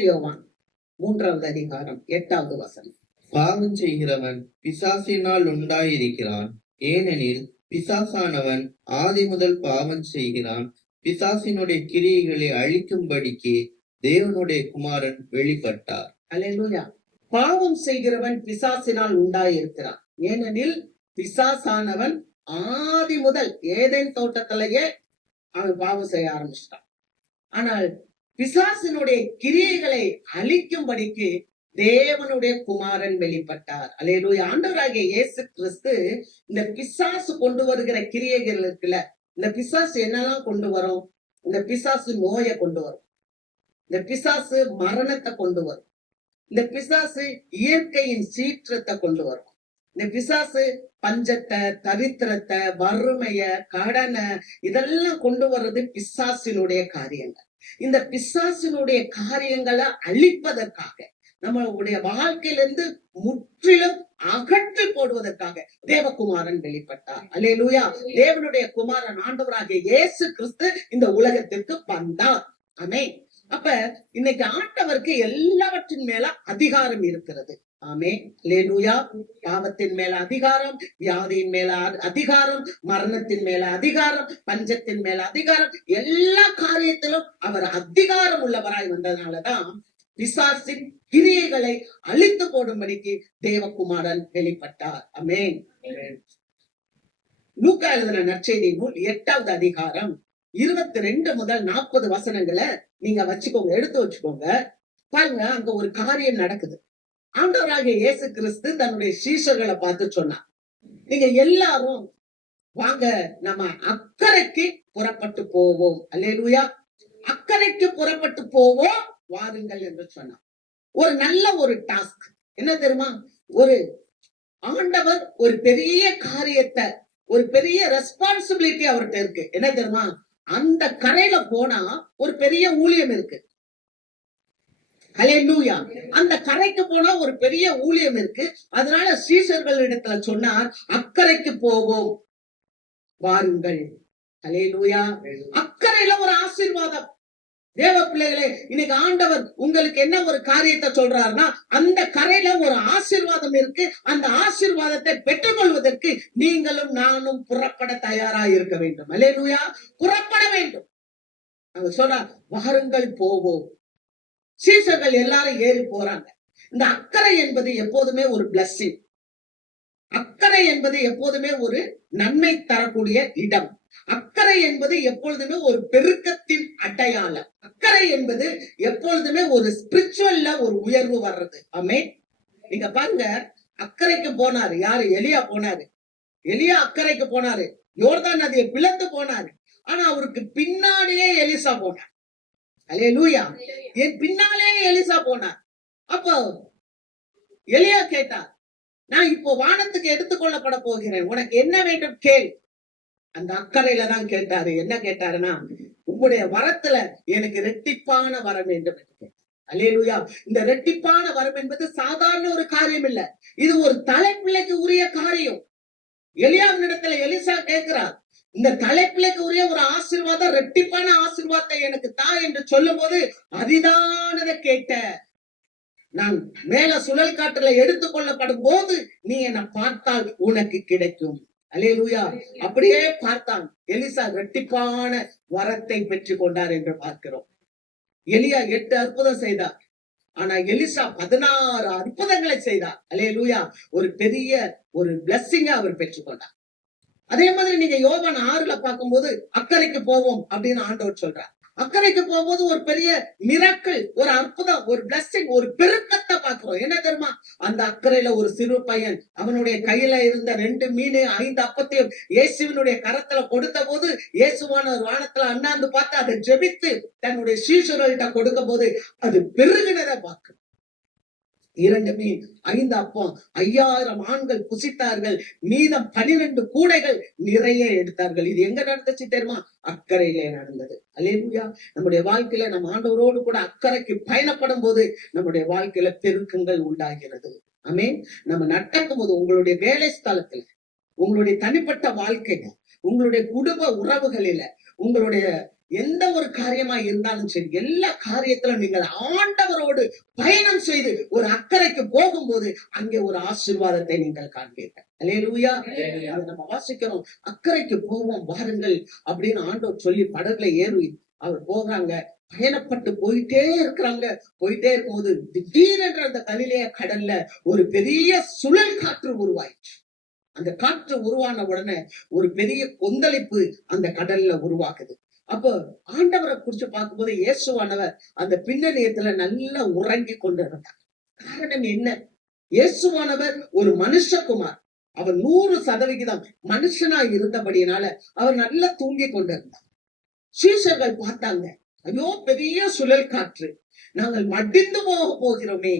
யோவான் 3வது அதிகாரம் 8வது வசனம். பாவம் செய்கிறவன் பிசாசினால் உண்டாயிருக்கிறான், ஏனெனில் பிசாசானவன் ஆதி முதல் பாவம் செய்கிறான். பிசாசினுடைய கிரியைகளை அழிக்கும்படிக்கு தேவனுடைய குமாரன் வெளிப்பட்டார். அல்லேலூயா. பாவம் செய்கிறவன் பிசாசினால் உண்டாயிருக்கிறான், ஏனெனில் பிசாசானவன் ஆதி முதல் ஏதேன் தோட்டத்திலேயே அவன் பாவம் செய்ய ஆரம்பிச்சிட்டான். ஆனால் பிசாசினுடைய கிரியைகளை அழிக்கும்படிக்கு தேவனுடைய குமாரன் வெளிப்பட்டார். அல்லேலூயா. ஆண்டவராகிய இயேசு கிறிஸ்து இந்த பிசாசு கொண்டு வருகிற கிரியைகள் இருக்குல்ல, இந்த பிசாசு என்னெல்லாம் கொண்டு வரும்? இந்த பிசாசு நோயை கொண்டு வரும், இந்த பிசாசு மரணத்தை கொண்டு வரும், இந்த பிசாசு இயற்கையின் சீற்றத்தை கொண்டு வரும், இந்த பிசாசு பஞ்சத்தை, தரித்திரத்தை, வறுமைய, கடனை, இதெல்லாம் கொண்டு வர்றது பிசாசினுடைய காரியங்கள். இந்த பிசாசினுடைய காரியங்களை அழிப்பதற்காக, நம்மளுடைய வாழ்க்கையிலிருந்து முற்றிலும் அகற்றி போடுவதற்காக தேவகுமாரன் வெளிப்பட்டார். அல்லேலூயா. தேவனுடைய குமாரன் ஆண்டவராகிய இயேசு கிறிஸ்து இந்த உலகத்திற்கு வந்தார். ஆமென். அப்ப இன்னைக்கு ஆண்டவருக்கு எல்லாவற்றின் மேல அதிகாரம் இருக்கிறது. ஆமென். அல்லேலூயா. பாவத்தின் மேல அதிகாரம், வியாதியின் மேல அதிகாரம், மரணத்தின் மேல அதிகாரம், பஞ்சத்தின் மேல அதிகாரம், எல்லா காரியத்திலும் அவர் அதிகாரம் உள்ளவராய் வந்ததுனாலதான் பிசாசின் கிரியைகளை அழித்து போடும்படிக்கு தேவகுமாரன் வெளிப்பட்டார். ஆமென். லூக்கா எழுதின நற்செய்தி நூல் 8வது அதிகாரம் 22 முதல் 40 வசனங்களை நீங்க வச்சுக்கோங்க, எடுத்து வச்சுக்கோங்க. பாருங்க, அங்க ஒரு காரியம் நடக்குது. ஆண்டவராகிய இயேசு கிறிஸ்து தன்னுடைய சீஷர்களை பார்த்து சொன்னார், நீங்க எல்லாரும் வாங்க, நம்ம அக்கறைக்கு புறப்பட்டு போவோம். அல்லேலூயா. அக்கறைக்கு புறப்பட்டு போவோம், வாருங்கள் என்று சொன்னார். ஒரு நல்ல ஒரு டாஸ்க் என்ன தெரியுமா? ஒரு ஆண்டவர் ஒரு பெரிய காரியத்தை, ஒரு பெரிய ரெஸ்பான்சிபிலிட்டி அவர்கிட்ட இருக்கு. என்ன தெரியுமா? அந்த கரையில போனா ஒரு பெரிய ஊழியம் இருக்கு. ஹல்லேலூயா. அந்த கரைக்கு போனா ஒரு பெரிய ஊழியம் இருக்கு. அதனால சீஷர்கள் இடத்துல சொன்னார், அக்கறைக்கு போவோம், வாருங்கள். ஹல்லேலூயா. அக்கறையில ஒரு ஆசீர்வாதம். தேவ பிள்ளைகளே, இன்னைக்கு ஆண்டவர் உங்களுக்கு என்ன ஒரு காரியத்தை சொல்றாருன்னா, அந்த கரையில ஒரு ஆசீர்வாதம் இருக்கு. அந்த ஆசீர்வாதத்தை பெற்றுக்கொள்வதற்கு நீங்களும் நானும் புறப்பட தயாராக இருக்க வேண்டும். அல்லேலூயா. புறப்பட வேண்டும். அவங்க சொல்றார், வாருங்கள் போவோம். சீஷர்கள் எல்லாரும் ஏறி போறாங்க. இந்த அக்கறை என்பது எப்போதுமே ஒரு பிளஸ்ஸிங். அக்கறை என்பது எப்போதுமே ஒரு நன்மை தரக்கூடிய இடம். அக்கறை என்பது எப்பொழுதுமே ஒரு பெருக்கத்தின் அடையாளம். அக்கறை என்பது எப்பொழுதுமே ஒரு ஸ்பிரிச்சுவல்ல ஒரு உயர்வு வர்றது. ஆமென். நீங்க பாருங்க, அக்கறைக்கு போனாரு யாரு? எலியா போனாரு. எலியா அக்கறைக்கு போனாரு, யோர்தான் நதியை பிளந்து போனாரு. ஆனா அவருக்கு பின்னாடியே எலிசா போனார். அல்லேலூயா. என் பின்னாலே எலிசா போனார். அப்போ எலியா கேட்டார், நான் இப்போ வானத்துக்கு எடுத்துக்கொள்ளப்பட போகிறேன், உனக்கு என்ன வேண்டும் கேள். அந்த அக்கறையில தான் கேட்டாரு. என்ன கேட்டாருன்னா, உங்களுடைய வரத்துல எனக்கு ரெட்டிப்பான வரம் வேண்டும். அல்லேலூயா. இந்த ரெட்டிப்பான வரம் என்பது சாதாரண ஒரு காரியம் இல்ல, இது ஒரு தலைப்பிள்ளைக்கு உரிய காரியம். எலியாவின் இடத்துல எலிசா கேட்கிறார், இந்த தலைப்பிள்ளைக்கு உரிய ஒரு ஆசீர்வாதம், ரெட்டிப்பான ஆசீர்வாதத்தை எனக்கு தா என்று சொல்லும் போது, அரிதானதை கேட்ட, நான் மேல சுழல் காற்றுல எடுத்துக்கொள்ளப்படும் போது நீ என்னை பார்த்தால் உனக்கு கிடைக்கும். அல்லேலூயா. அப்படியே பார்த்தான். எலிசா ரெட்டிப்பான வரத்தை பெற்றுக் கொண்டார் என்று பார்க்கிறோம். எலியா 8 அற்புதம் செய்தார், ஆனா எலிசா 16 அற்புதங்களை செய்தார். அல்லேலூயா. ஒரு பெரிய ஒரு பிளஸ்ஸிங்கா அவர் பெற்றுக்கொண்டார். அதே மாதிரி நீங்க யோவான் 6ல பார்க்கும்போது அக்கறைக்கு போவோம் அப்படின்னு ஆண்டவர் சொல்றார். அக்கறைக்கு போகும்போது ஒரு பெரிய மிராக்கிள், ஒரு அற்புதம், ஒரு பிளஸ்ஸிங், ஒரு பெருக்கத்தை பார்க்கிறோம். என்ன தெரியுமா? அந்த அக்கறையில ஒரு சிறு பையன் அவனுடைய கையில இருந்த 2 மீன் 5 அப்பத்தையும் இயேசுவினுடைய கரத்துல கொடுத்த போது, இயேசுவான ஒரு வானத்துல அண்ணாந்து பார்த்து அதை ஜெபித்து தன்னுடைய சீஷர்கள்ட்ட கொடுக்கும் போது அது பெருகினதை பார்க்க. 2 மீன் 5 அப்பம் 5000 ஆண்கள் புசித்தார்கள். மீதம் 12 கூடைகள் நிறைய எடுத்தார்கள். இது எங்க நடந்துச்சு தெரியுமா? அக்கறையிலே நடந்தது. அல்லேலூயா. நம்முடைய வாழ்க்கையில நம்ம ஆண்டவரோடு கூட அக்கறைக்கு பயணப்படும் போது நம்முடைய வாழ்க்கையில பெருக்கங்கள் உண்டாகிறது. ஆமென். நம்ம நடக்கும் போது உங்களுடைய வேலை ஸ்தலத்துல, உங்களுடைய தனிப்பட்ட வாழ்க்கையில, உங்களுடைய குடும்ப உறவுகளில, உங்களுடைய எந்த ஒரு காரியமா இருந்தாலும் சரி, எல்லா காரியத்திலும் நீங்கள் ஆண்டவரோடு பயணம் செய்து ஒரு அக்கறைக்கு போகும்போது அங்கே ஒரு ஆசீர்வாதத்தை நீங்கள் காண்பீர்கள். அல்லேலூயா. அதை நம்ம வாசிக்கிறோம். அக்கறைக்கு போவோம் வாருங்கள் அப்படின்னு ஆண்டவர் சொல்லி படகுல ஏறி அவர் போகிறாங்க. பயணப்பட்டு போயிட்டே இருக்கிறாங்க. போயிட்டே இருக்கும்போது திடீரென்ற அந்த கலிலேய கடல்ல ஒரு பெரிய சுழல் காற்று உருவாயிற்று. அந்த காற்று உருவான உடனே ஒரு பெரிய கொந்தளிப்பு அந்த கடல்ல உருவாகுது. அப்போ ஆண்டவரை குறிச்சு பார்க்கும்போது இயேசுவானவர் அந்த பின்னணியத்துல நல்லா உறங்கி கொண்டிருந்தார். காரணம் என்ன? இயேசுவானவர் ஒரு மனுஷகுமார். அவர் 100% மனுஷனா இருந்தபடியினால அவர் நல்லா தூங்கி கொண்டிருந்தார். சீஷர்கள் பார்த்தாங்க, ஐயோ பெரிய சுழல் காற்று, நாங்கள் மடிந்து போகிறோமே,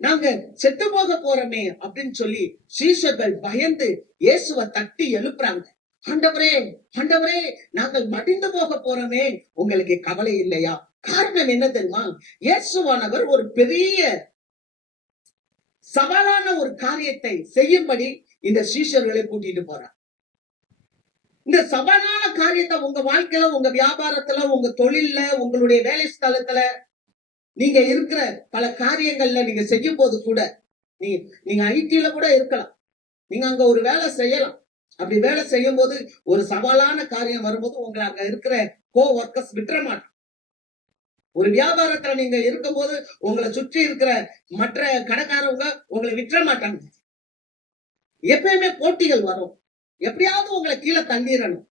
நாங்க செத்து போக போறோமே அப்படின்னு சொல்லி சீஷர்கள் பயந்து இயேசுவை தட்டி எழுப்புறாங்க. ஆண்டவரே, ஆண்டவரே, நாங்கள் மடிந்து போக போறோமே, உங்களுக்கு கவலை இல்லையா? காரணம் என்ன தெரியுமா? இயேசுவானவர் ஒரு பெரிய சவாலான ஒரு காரியத்தை செய்யும்படி இந்த சீஷர்களை கூட்டிட்டு போறார். இந்த சவாலான காரியத்தை உங்க வாழ்க்கையில, உங்க வியாபாரத்துல, உங்க தொழில்ல, உங்களுடைய வேலை ஸ்தலத்துல, நீங்க இருக்கிற பல காரியங்கள்ல நீங்க செய்யும் போது கூட, நீங்க ஐடில கூட இருக்கலாம், நீங்க அங்க ஒரு வேலை செய்யலாம். அப்படி வேலை செய்யும் போது ஒரு சவாலான காரியம் வரும்போது உங்களை அங்க இருக்கிற கோ ஒர்க்கர்ஸ் விட்டுற மாட்டாங்க. ஒரு வியாபாரத்துல நீங்க இருக்கும்போது உங்களை சுற்றி இருக்கிற மற்ற கடைக்காரவங்க உங்களை விட்டுற மாட்டாங்க. எப்பயுமே போட்டிகள் வரும், எப்படியாவது உங்களை கீழே தள்ளிடணும்.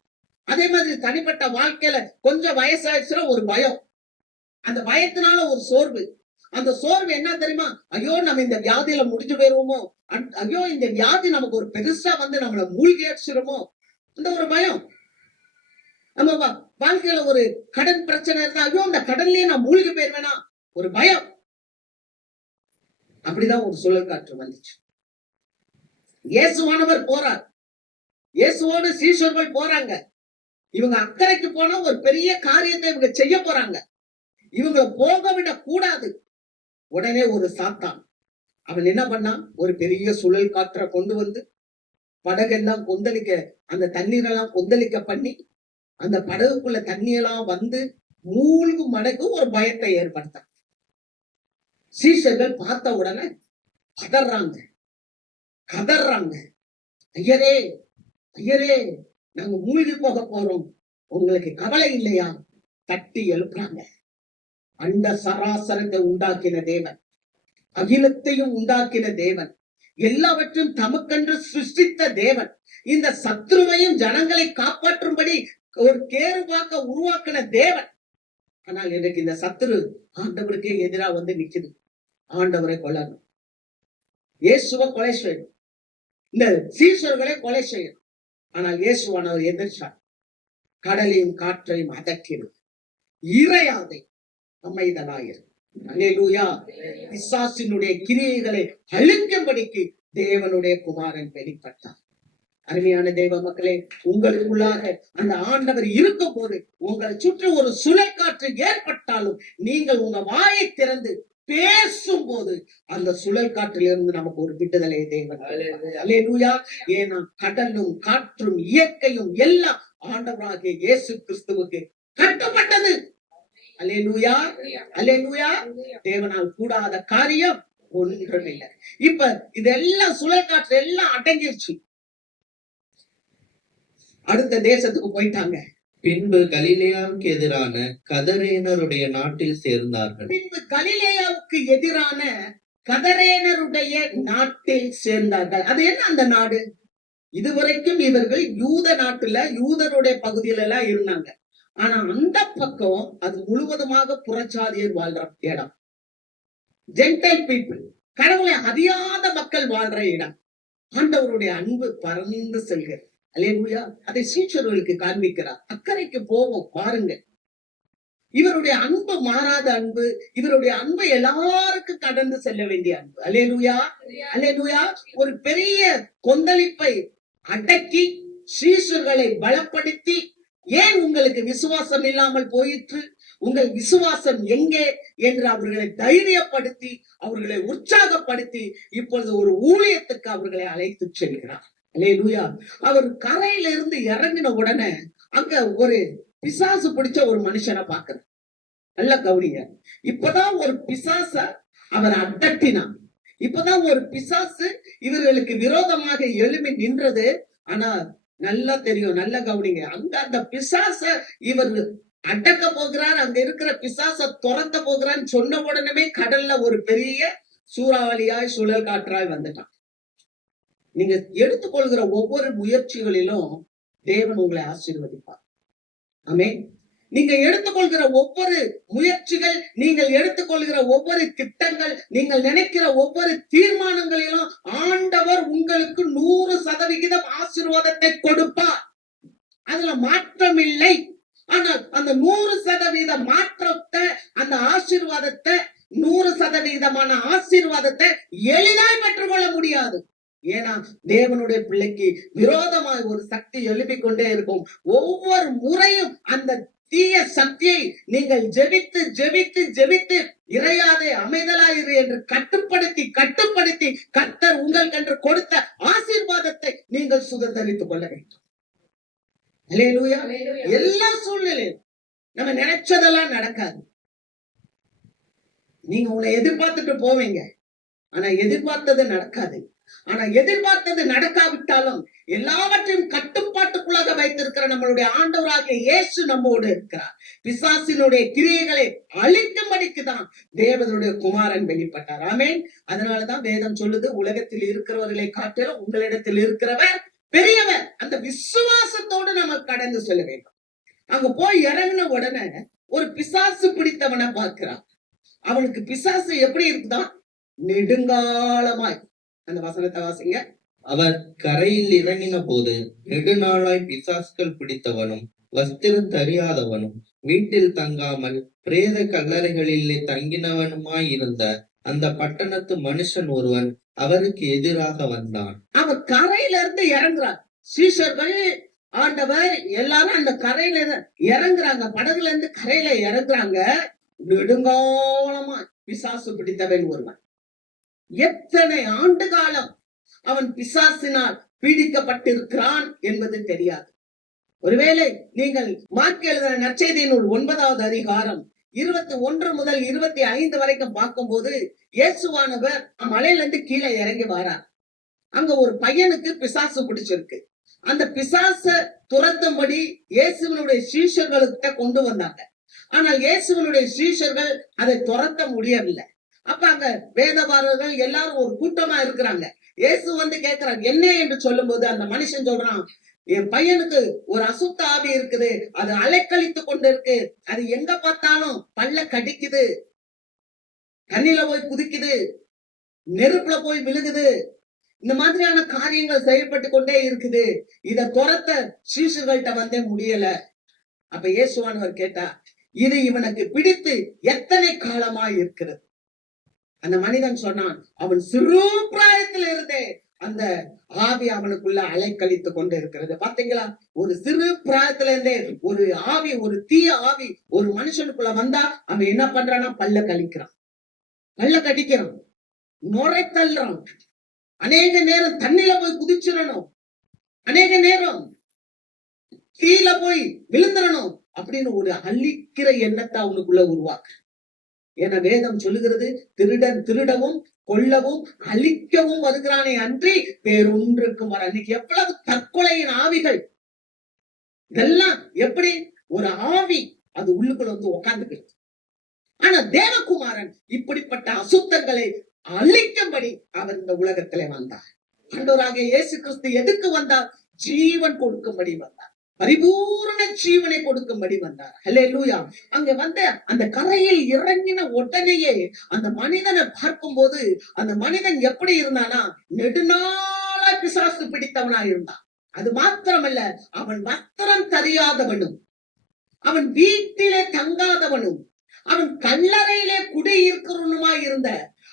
அதே மாதிரி தனிப்பட்ட வாழ்க்கையில கொஞ்சம் வயசாயிடுச்சுன்னா ஒரு பயம், அந்த பயத்தினால ஒரு சோர்வு. அந்த சோர்வு என்ன தெரியுமா? ஐயோ நம்ம இந்த வியாதியில முடிஞ்சு போயிருவோமோ, ஐயோ இந்த வியாதி நமக்கு ஒரு பெருசா வந்து நம்மளை மூழ்கி அடிச்சிருமோ, அந்த ஒரு பயம். நம்ம வாழ்க்கையில ஒரு கடன் பிரச்சனை இருந்தா, ஐயோ இந்த கடன்லயே நான் மூழ்கி போயிருவேனா, ஒரு பயம். அப்படிதான் ஒரு சுழல் காற்று வந்துச்சு. இயேசுவானவர் போறார், இயேசுவோடு சீஷர்கள் போறாங்க. இவங்க அக்கறைக்கு போனா ஒரு பெரிய காரியத்தை இவங்க செய்ய போறாங்க. இவங்களை போக விட கூடாது. உடனே ஒரு சாத்தான் அவன் என்ன பண்ணான்? ஒரு பெரிய சுழல் காற்றை கொண்டு வந்து படகெல்லாம் கொந்தளிக்க, அந்த தண்ணீரெல்லாம் கொந்தளிக்க பண்ணி, அந்த படகுக்குள்ள தண்ணியெல்லாம் வந்து மூழ்கும் மடங்கு ஒரு பயத்தை ஏற்படுத்த. சீஷர்கள் பார்த்த உடனே கதறாங்க, கதறாங்க. ஐயரே, ஐயரே, நாங்க மூழ்கி போக போறோம், உங்களுக்கு கவலை இல்லையா? தட்டி எழுப்புறாங்க. அண்ட சராசரத்தை உண்டாக்கின தேவன், அகிலத்தையும் உண்டாக்கின தேவன், எல்லாவற்றையும் தமக்கென்று சிருஷ்டித்த தேவன், இந்த சத்ருவையும் ஜனங்களை காப்பாற்றும்படி ஒரு கேருவாக்க உருவாக்கின தேவன். ஆனால் எனக்கு இந்த சத்ரு ஆண்டவருக்கு எதிராக வந்து நிக்குது. ஆண்டவரை கொல்லணும், இயேசுவை கொலை செய்யணும், இந்த சீஷர்களை கொலை செய்யணும். ஆனால் இயேசுவானவர் எதிர்த்தார். கடலையும் காற்றையும் அதட்டினார். இறையாதை அமைதலாயிரு. அல்லேலூயா. பிசாசினுடைய கிரியைகளை அழிக்கும்படிக்கு தேவனுடைய குமாரன் வெளிப்பட்டார். அருமையான தேவ மக்களே, உங்களுக்குள்ளாக அந்த ஆண்டவர் இருக்கும் போது உங்களை சுற்றி ஒரு சுழல் காற்று ஏற்பட்டாலும் நீங்கள் உங்க வாயை திறந்து பேசும்போது அந்த சுழல் காற்றிலிருந்து நமக்கு ஒரு விடுதலை தேவன். அல்லேலூயா. ஏன்னா கடலும் காற்றும் இயற்கையும் எல்லாம் ஆண்டவராகிய இயேசு கிறிஸ்துவுக்கு கட்டப்பட்டது. அல்லேலூயா, அல்லேலூயா. தேவனால் கூடாத காரியம் ஒன்றும் இல்லை. இப்ப இதெல்லாம் சுழல் காற்று எல்லாம் அடங்கிருச்சு. அடுத்த தேசத்துக்கு போயிட்டாங்க. பின்பு கலிலேயாவுக்கு எதிரான கதரேனருடைய நாட்டில் சேர்ந்தார்கள். பின்பு கலிலேயாவுக்கு எதிரான கதரேனருடைய நாட்டில் சேர்ந்தார்கள். அது என்ன அந்த நாடு? இதுவரைக்கும் இவர்கள் யூத நாட்டுல, யூதருடைய பகுதியில எல்லாம் இருந்தாங்க. ஆனா அந்த பக்கம் அது முழுவதுமாக புறச்சாதியர் வாழ்ற இடம், ஜென்டைல் பீப்புள், கடவுளை அறியாத மக்கள் வாழ்ற இடம். ஆண்டவருடைய அன்பு பறந்து செல்கிறது. அல்லேலூயா. அதை சீஷர்களுக்கு காண்பிக்கிறார். அக்கறைக்கு போவோம் பாருங்க. இவருடைய அன்பு மாறாத அன்பு, இவருடைய அன்பு எல்லாருக்கும் கடந்து செல்ல வேண்டிய அன்பு. அல்லேலூயா, அல்லேலூயா. ஒரு பெரிய கொந்தளிப்பை அடக்கி சீஷர்களை பலப்படுத்தி, ஏன் உங்களுக்கு விசுவாசம் இல்லாமல் போயிற்று, உங்கள் விசுவாசம் எங்கே என்று அவர்களை தைரியப்படுத்தி, அவர்களை உற்சாகப்படுத்தி இப்பொழுது ஒரு ஊழியத்துக்கு அவர்களை அழைத்து செல்கிறார். அல்லேலூயா. அவர் கரையில இருந்து இறங்கின உடனே அங்க ஒரு பிசாசு பிடிச்ச ஒரு மனுஷனை பாக்குறேன். நல்ல கவனிங்க. இப்பதான் ஒரு பிசாச அவர் அடக்கினான். இப்பதான் ஒரு பிசாசு இவர்களுக்கு விரோதமாக எழும்பி நின்றது. ஆனா நல்லா தெரியும், நல்ல கவனிங்க. அங்க அந்த பிசாச இவர் அடக்க போகிறார், அங்க இருக்கிற பிசாச துரத்த போகிறான்னு சொன்ன உடனே கடல்ல ஒரு பெரிய சூறாவளியாய் சுழல் காற்றாய் வந்துட்டான். நீங்க எடுத்துக்கொள்கிற ஒவ்வொரு முயற்சிகளிலும் தேவன் உங்களை ஆசீர்வதிப்பார். ஆமென். நீங்க எடுத்துக்கொள்கிற ஒவ்வொரு முயற்சிகள், நீங்கள் எடுத்துக்கொள்கிற ஒவ்வொரு திட்டங்கள், நீங்கள் நினைக்கிற ஒவ்வொரு தீர்மானங்களிலும் ஆண்டவர் உங்களுக்கு 100% ஆசீர்வாதத்தை கொடுப்பார். அதுல மாற்றம் இல்லை. ஆனால் அந்த 100% மாற்றத்தை, அந்த ஆசீர்வாதத்தை, 100% ஆசீர்வாதத்தை எளிதாய் பெற்றுக்கொள்ள முடியாது. ஏன்னா தேவனுடைய பிள்ளைக்கு விரோதமாய் ஒரு சக்தி எழுப்பிக் கொண்டே இருக்கும். ஒவ்வொரு முறையும் அந்த தீய சக்தியை நீங்கள் ஜெபித்து ஜெபித்து ஜெபித்து இறையாதே அமைதலாயிரு என்று கட்டுப்படுத்தி கட்டுப்படுத்தி கர்த்தர் உங்களுக்கு கொடுத்த ஆசீர்வாதத்தை நீங்கள் சுதந்திரித்துக் கொள்ள வேண்டும். அல்லேலூயா. எல்லா சூழ்நிலையும் நம்ம நினைச்சதெல்லாம் நடக்காது. நீங்க உங்களை எதிர்பார்த்துட்டு போவீங்க, ஆனா எதிர்பார்த்தது நடக்காது. ஆனா எதிர்பார்த்தது நடக்காவிட்டாலும் எல்லாவற்றையும் கட்டுப்பாட்டுக்குள்ளாக வைத்திருக்கிற நம்மளுடைய ஆண்டவராகிய இயேசு நம்மோடு இருக்கிறார். பிசாசினுடைய கிரியைகளை அழிக்கும்படிக்கு தான் தேவனுடைய குமாரன் வெளிப்பட்டார். ஆமென். அதனாலதான் வேதம் சொல்லுது, உலகத்தில் இருக்கிறவர்களை காட்டிலும் உங்களிடத்தில் இருக்கிறவர் பெரியவர். அந்த விசுவாசத்தோடு நம்ம கடந்து செல்ல வேண்டும். அங்க போய் இறங்கின உடனே ஒரு பிசாசு பிடித்தவனை பார்க்கிறான். அவனுக்கு பிசாசு எப்படி இருக்குதான்? நெடுங்காலமாய். அந்த வசனத்தை வாசிங்க. அவர் கரையில் இறங்கின போது நெடுநாளாய் பிசாசுகள் பிடித்தவனும் வஸ்திரம் தெரியாதவனும் வீட்டில் தங்காமல் பிரேத கல்லறைகளிலே தங்கினவனுமாய் இருந்த அந்த பட்டணத்து மனுஷன் ஒருவன் அவருக்கு எதிராக வந்தான். அவன் கரையில இருந்து இறங்குறான். சீஷர்கள், ஆண்டவர் எல்லாரும் அந்த கரையில இறங்குறாங்க. படகுல இருந்து கரையில இறங்குறாங்க. நெடுங்காலமா பிசாசு பிடித்தவன் ஒருவன். எத்தனை ஆண்டு காலம் அவன் பிசாசினால் பீடிக்கப்பட்டிருக்கிறான் என்பது தெரியாது. ஒருவேளை நீங்கள் மார்க் எழுதின நற்செய்தி நூல் 9வது அதிகாரம் 21 முதல் 25 வரைக்கும் பார்க்கும்போது, இயேசுவானவர் மலையில இருந்து கீழே இறங்கி வரார். அங்க ஒரு பையனுக்கு பிசாசு பிடிச்சிருக்கு. அந்த பிசாச துரத்தும்படி இயேசுவனுடைய சீஷர்களுக்கிட்ட கொண்டு வந்தாங்க. ஆனால் இயேசுவனுடைய சீஷர்கள் அதை துரத்த முடியவில்லை. அப்ப அங்க வேதபாரர்கள் எல்லாரும் ஒரு கூட்டமா இருக்கிறாங்க. இயேசு வந்து கேட்கிறார், என்ன என்று சொல்லும் போது அந்த மனுஷன் சொல்றான், என் பையனுக்கு ஒரு அசுத்த ஆவி இருக்குது, அது அலைக்கழித்து கொண்டு இருக்கு, அது எங்க பார்த்தாலும் பல்ல கடிக்குது, தண்ணில போய் குதிக்குது, நெருப்புல போய் விழுகுது, இந்த மாதிரியான காரியங்கள் செயல்பட்டு கொண்டே இருக்குது. இத துரத்த சீஷர்கள்ட்ட வந்தே முடியல. அப்ப இயேசுவானவர் கேட்டா, இது இவனுக்கு பிடித்து எத்தனை காலமா இருக்கிறது? அந்த மனிதன் சொன்னான், அவன் சிறு பிராயத்தில் இருந்தே அந்த ஆவி அவனுக்குள்ள அலைக்கழித்து கொண்டு இருக்கிறது. பாத்தீங்களா? ஒரு சிறு பிராயத்துல இருந்தே ஒரு ஆவி, ஒரு தீய ஆவி ஒரு மனுஷனுக்குள்ள வந்தா அவன் என்ன பண்றான்னா பல்ல கழிக்கிறான், பல்ல கடிக்கிறான், நுரை தள்ளுறான், அநேக நேரம் தண்ணில போய் குதிச்சிடணும், அநேக நேரம் கீழ போய் விழுந்துடணும் அப்படின்னு ஒரு அழிக்கிற எண்ணத்தை அவனுக்குள்ள உருவாக்கு. என வேதம் சொல்லுகிறது, திருடன் திருடவும் கொல்லவும் அழிக்கவும் வருகிறானே அன்றி வேறொன்றுக்கும் வர. அன்னைக்கு எவ்வளவு தற்கொலையின் ஆவிகள்! இதெல்லாம் எப்படி ஒரு ஆவி அது உள்ளுக்குள்ள வந்து உட்கார்ந்துக்கிறது. ஆனா தேவகுமாரன் இப்படிப்பட்ட அசுத்தங்களை அழிக்கும்படி அவர் இந்த உலகத்திலே வந்தார். ஆண்டவராகிய இயேசு கிறிஸ்து எதுக்கு வந்தார்? ஜீவன் கொடுக்கும்படி வந்தார், பரிபூர்ண ஜீவனை கொடுக்கும்படி வந்தார். ஹல்லேலூயா. அங்க வந்த அந்த கரையில் இறங்கின உடனேயே அந்த மனிதனை பார்க்கும் போது அந்த மனிதன் எப்படி இருந்தானா, நெடுநாளா பிசாசு பிடித்தவனா இருந்தான். அது மாத்திரமல்ல, அவன் வஸ்திரம் தெரியாதவனும், அவன் வீட்டிலே தங்காதவனும், அவன் கல்லறையிலே குடியிருக்கிறவனுமாய் இருந்த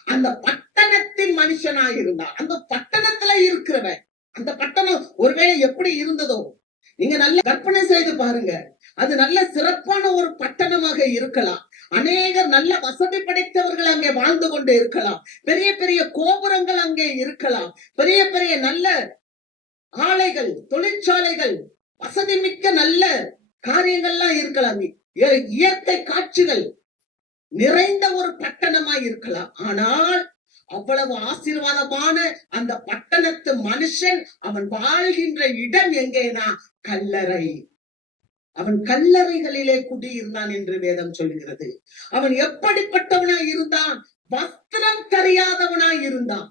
அந்த பட்டணத்தின் மனுஷனாய் இருந்தான். அந்த பட்டணத்துல இருக்கிறவன். அந்த பட்டணம் ஒருவேளை எப்படி இருந்ததோ நீங்க நல்ல கற்பனை செய்து பாருங்க. அது நல்ல சிறப்பான ஒரு பட்டணமாக இருக்கலாம். அநேகர் நல்ல வசதி படைத்தவர்கள் அங்கே வாழ்ந்து கொண்டு இருக்கலாம். பெரிய பெரிய கோபுரங்கள் அங்கே இருக்கலாம். பெரிய பெரிய நல்ல ஆலைகள், தொழிற்சாலைகள், வசதி மிக்க நல்ல காரியங்கள்லாம் இருக்கலாம், இயற்கை காட்சிகள் நிறைந்த ஒரு பட்டணமாய் இருக்கலாம். ஆனால் அவ்வளவு ஆசீர்வாதமான அந்த பட்டணத்து மனுஷன் அவன் வாழ்கின்ற இடம் எங்கேனா கல்லறை. அவன் கல்லறைகளிலே குடியிருந்தான் என்று வேதம் சொல்கிறது. அவன் எப்படிப்பட்டவனாய் இருந்தான்? வஸ்திரம் தெரியாதவனாய் இருந்தான்.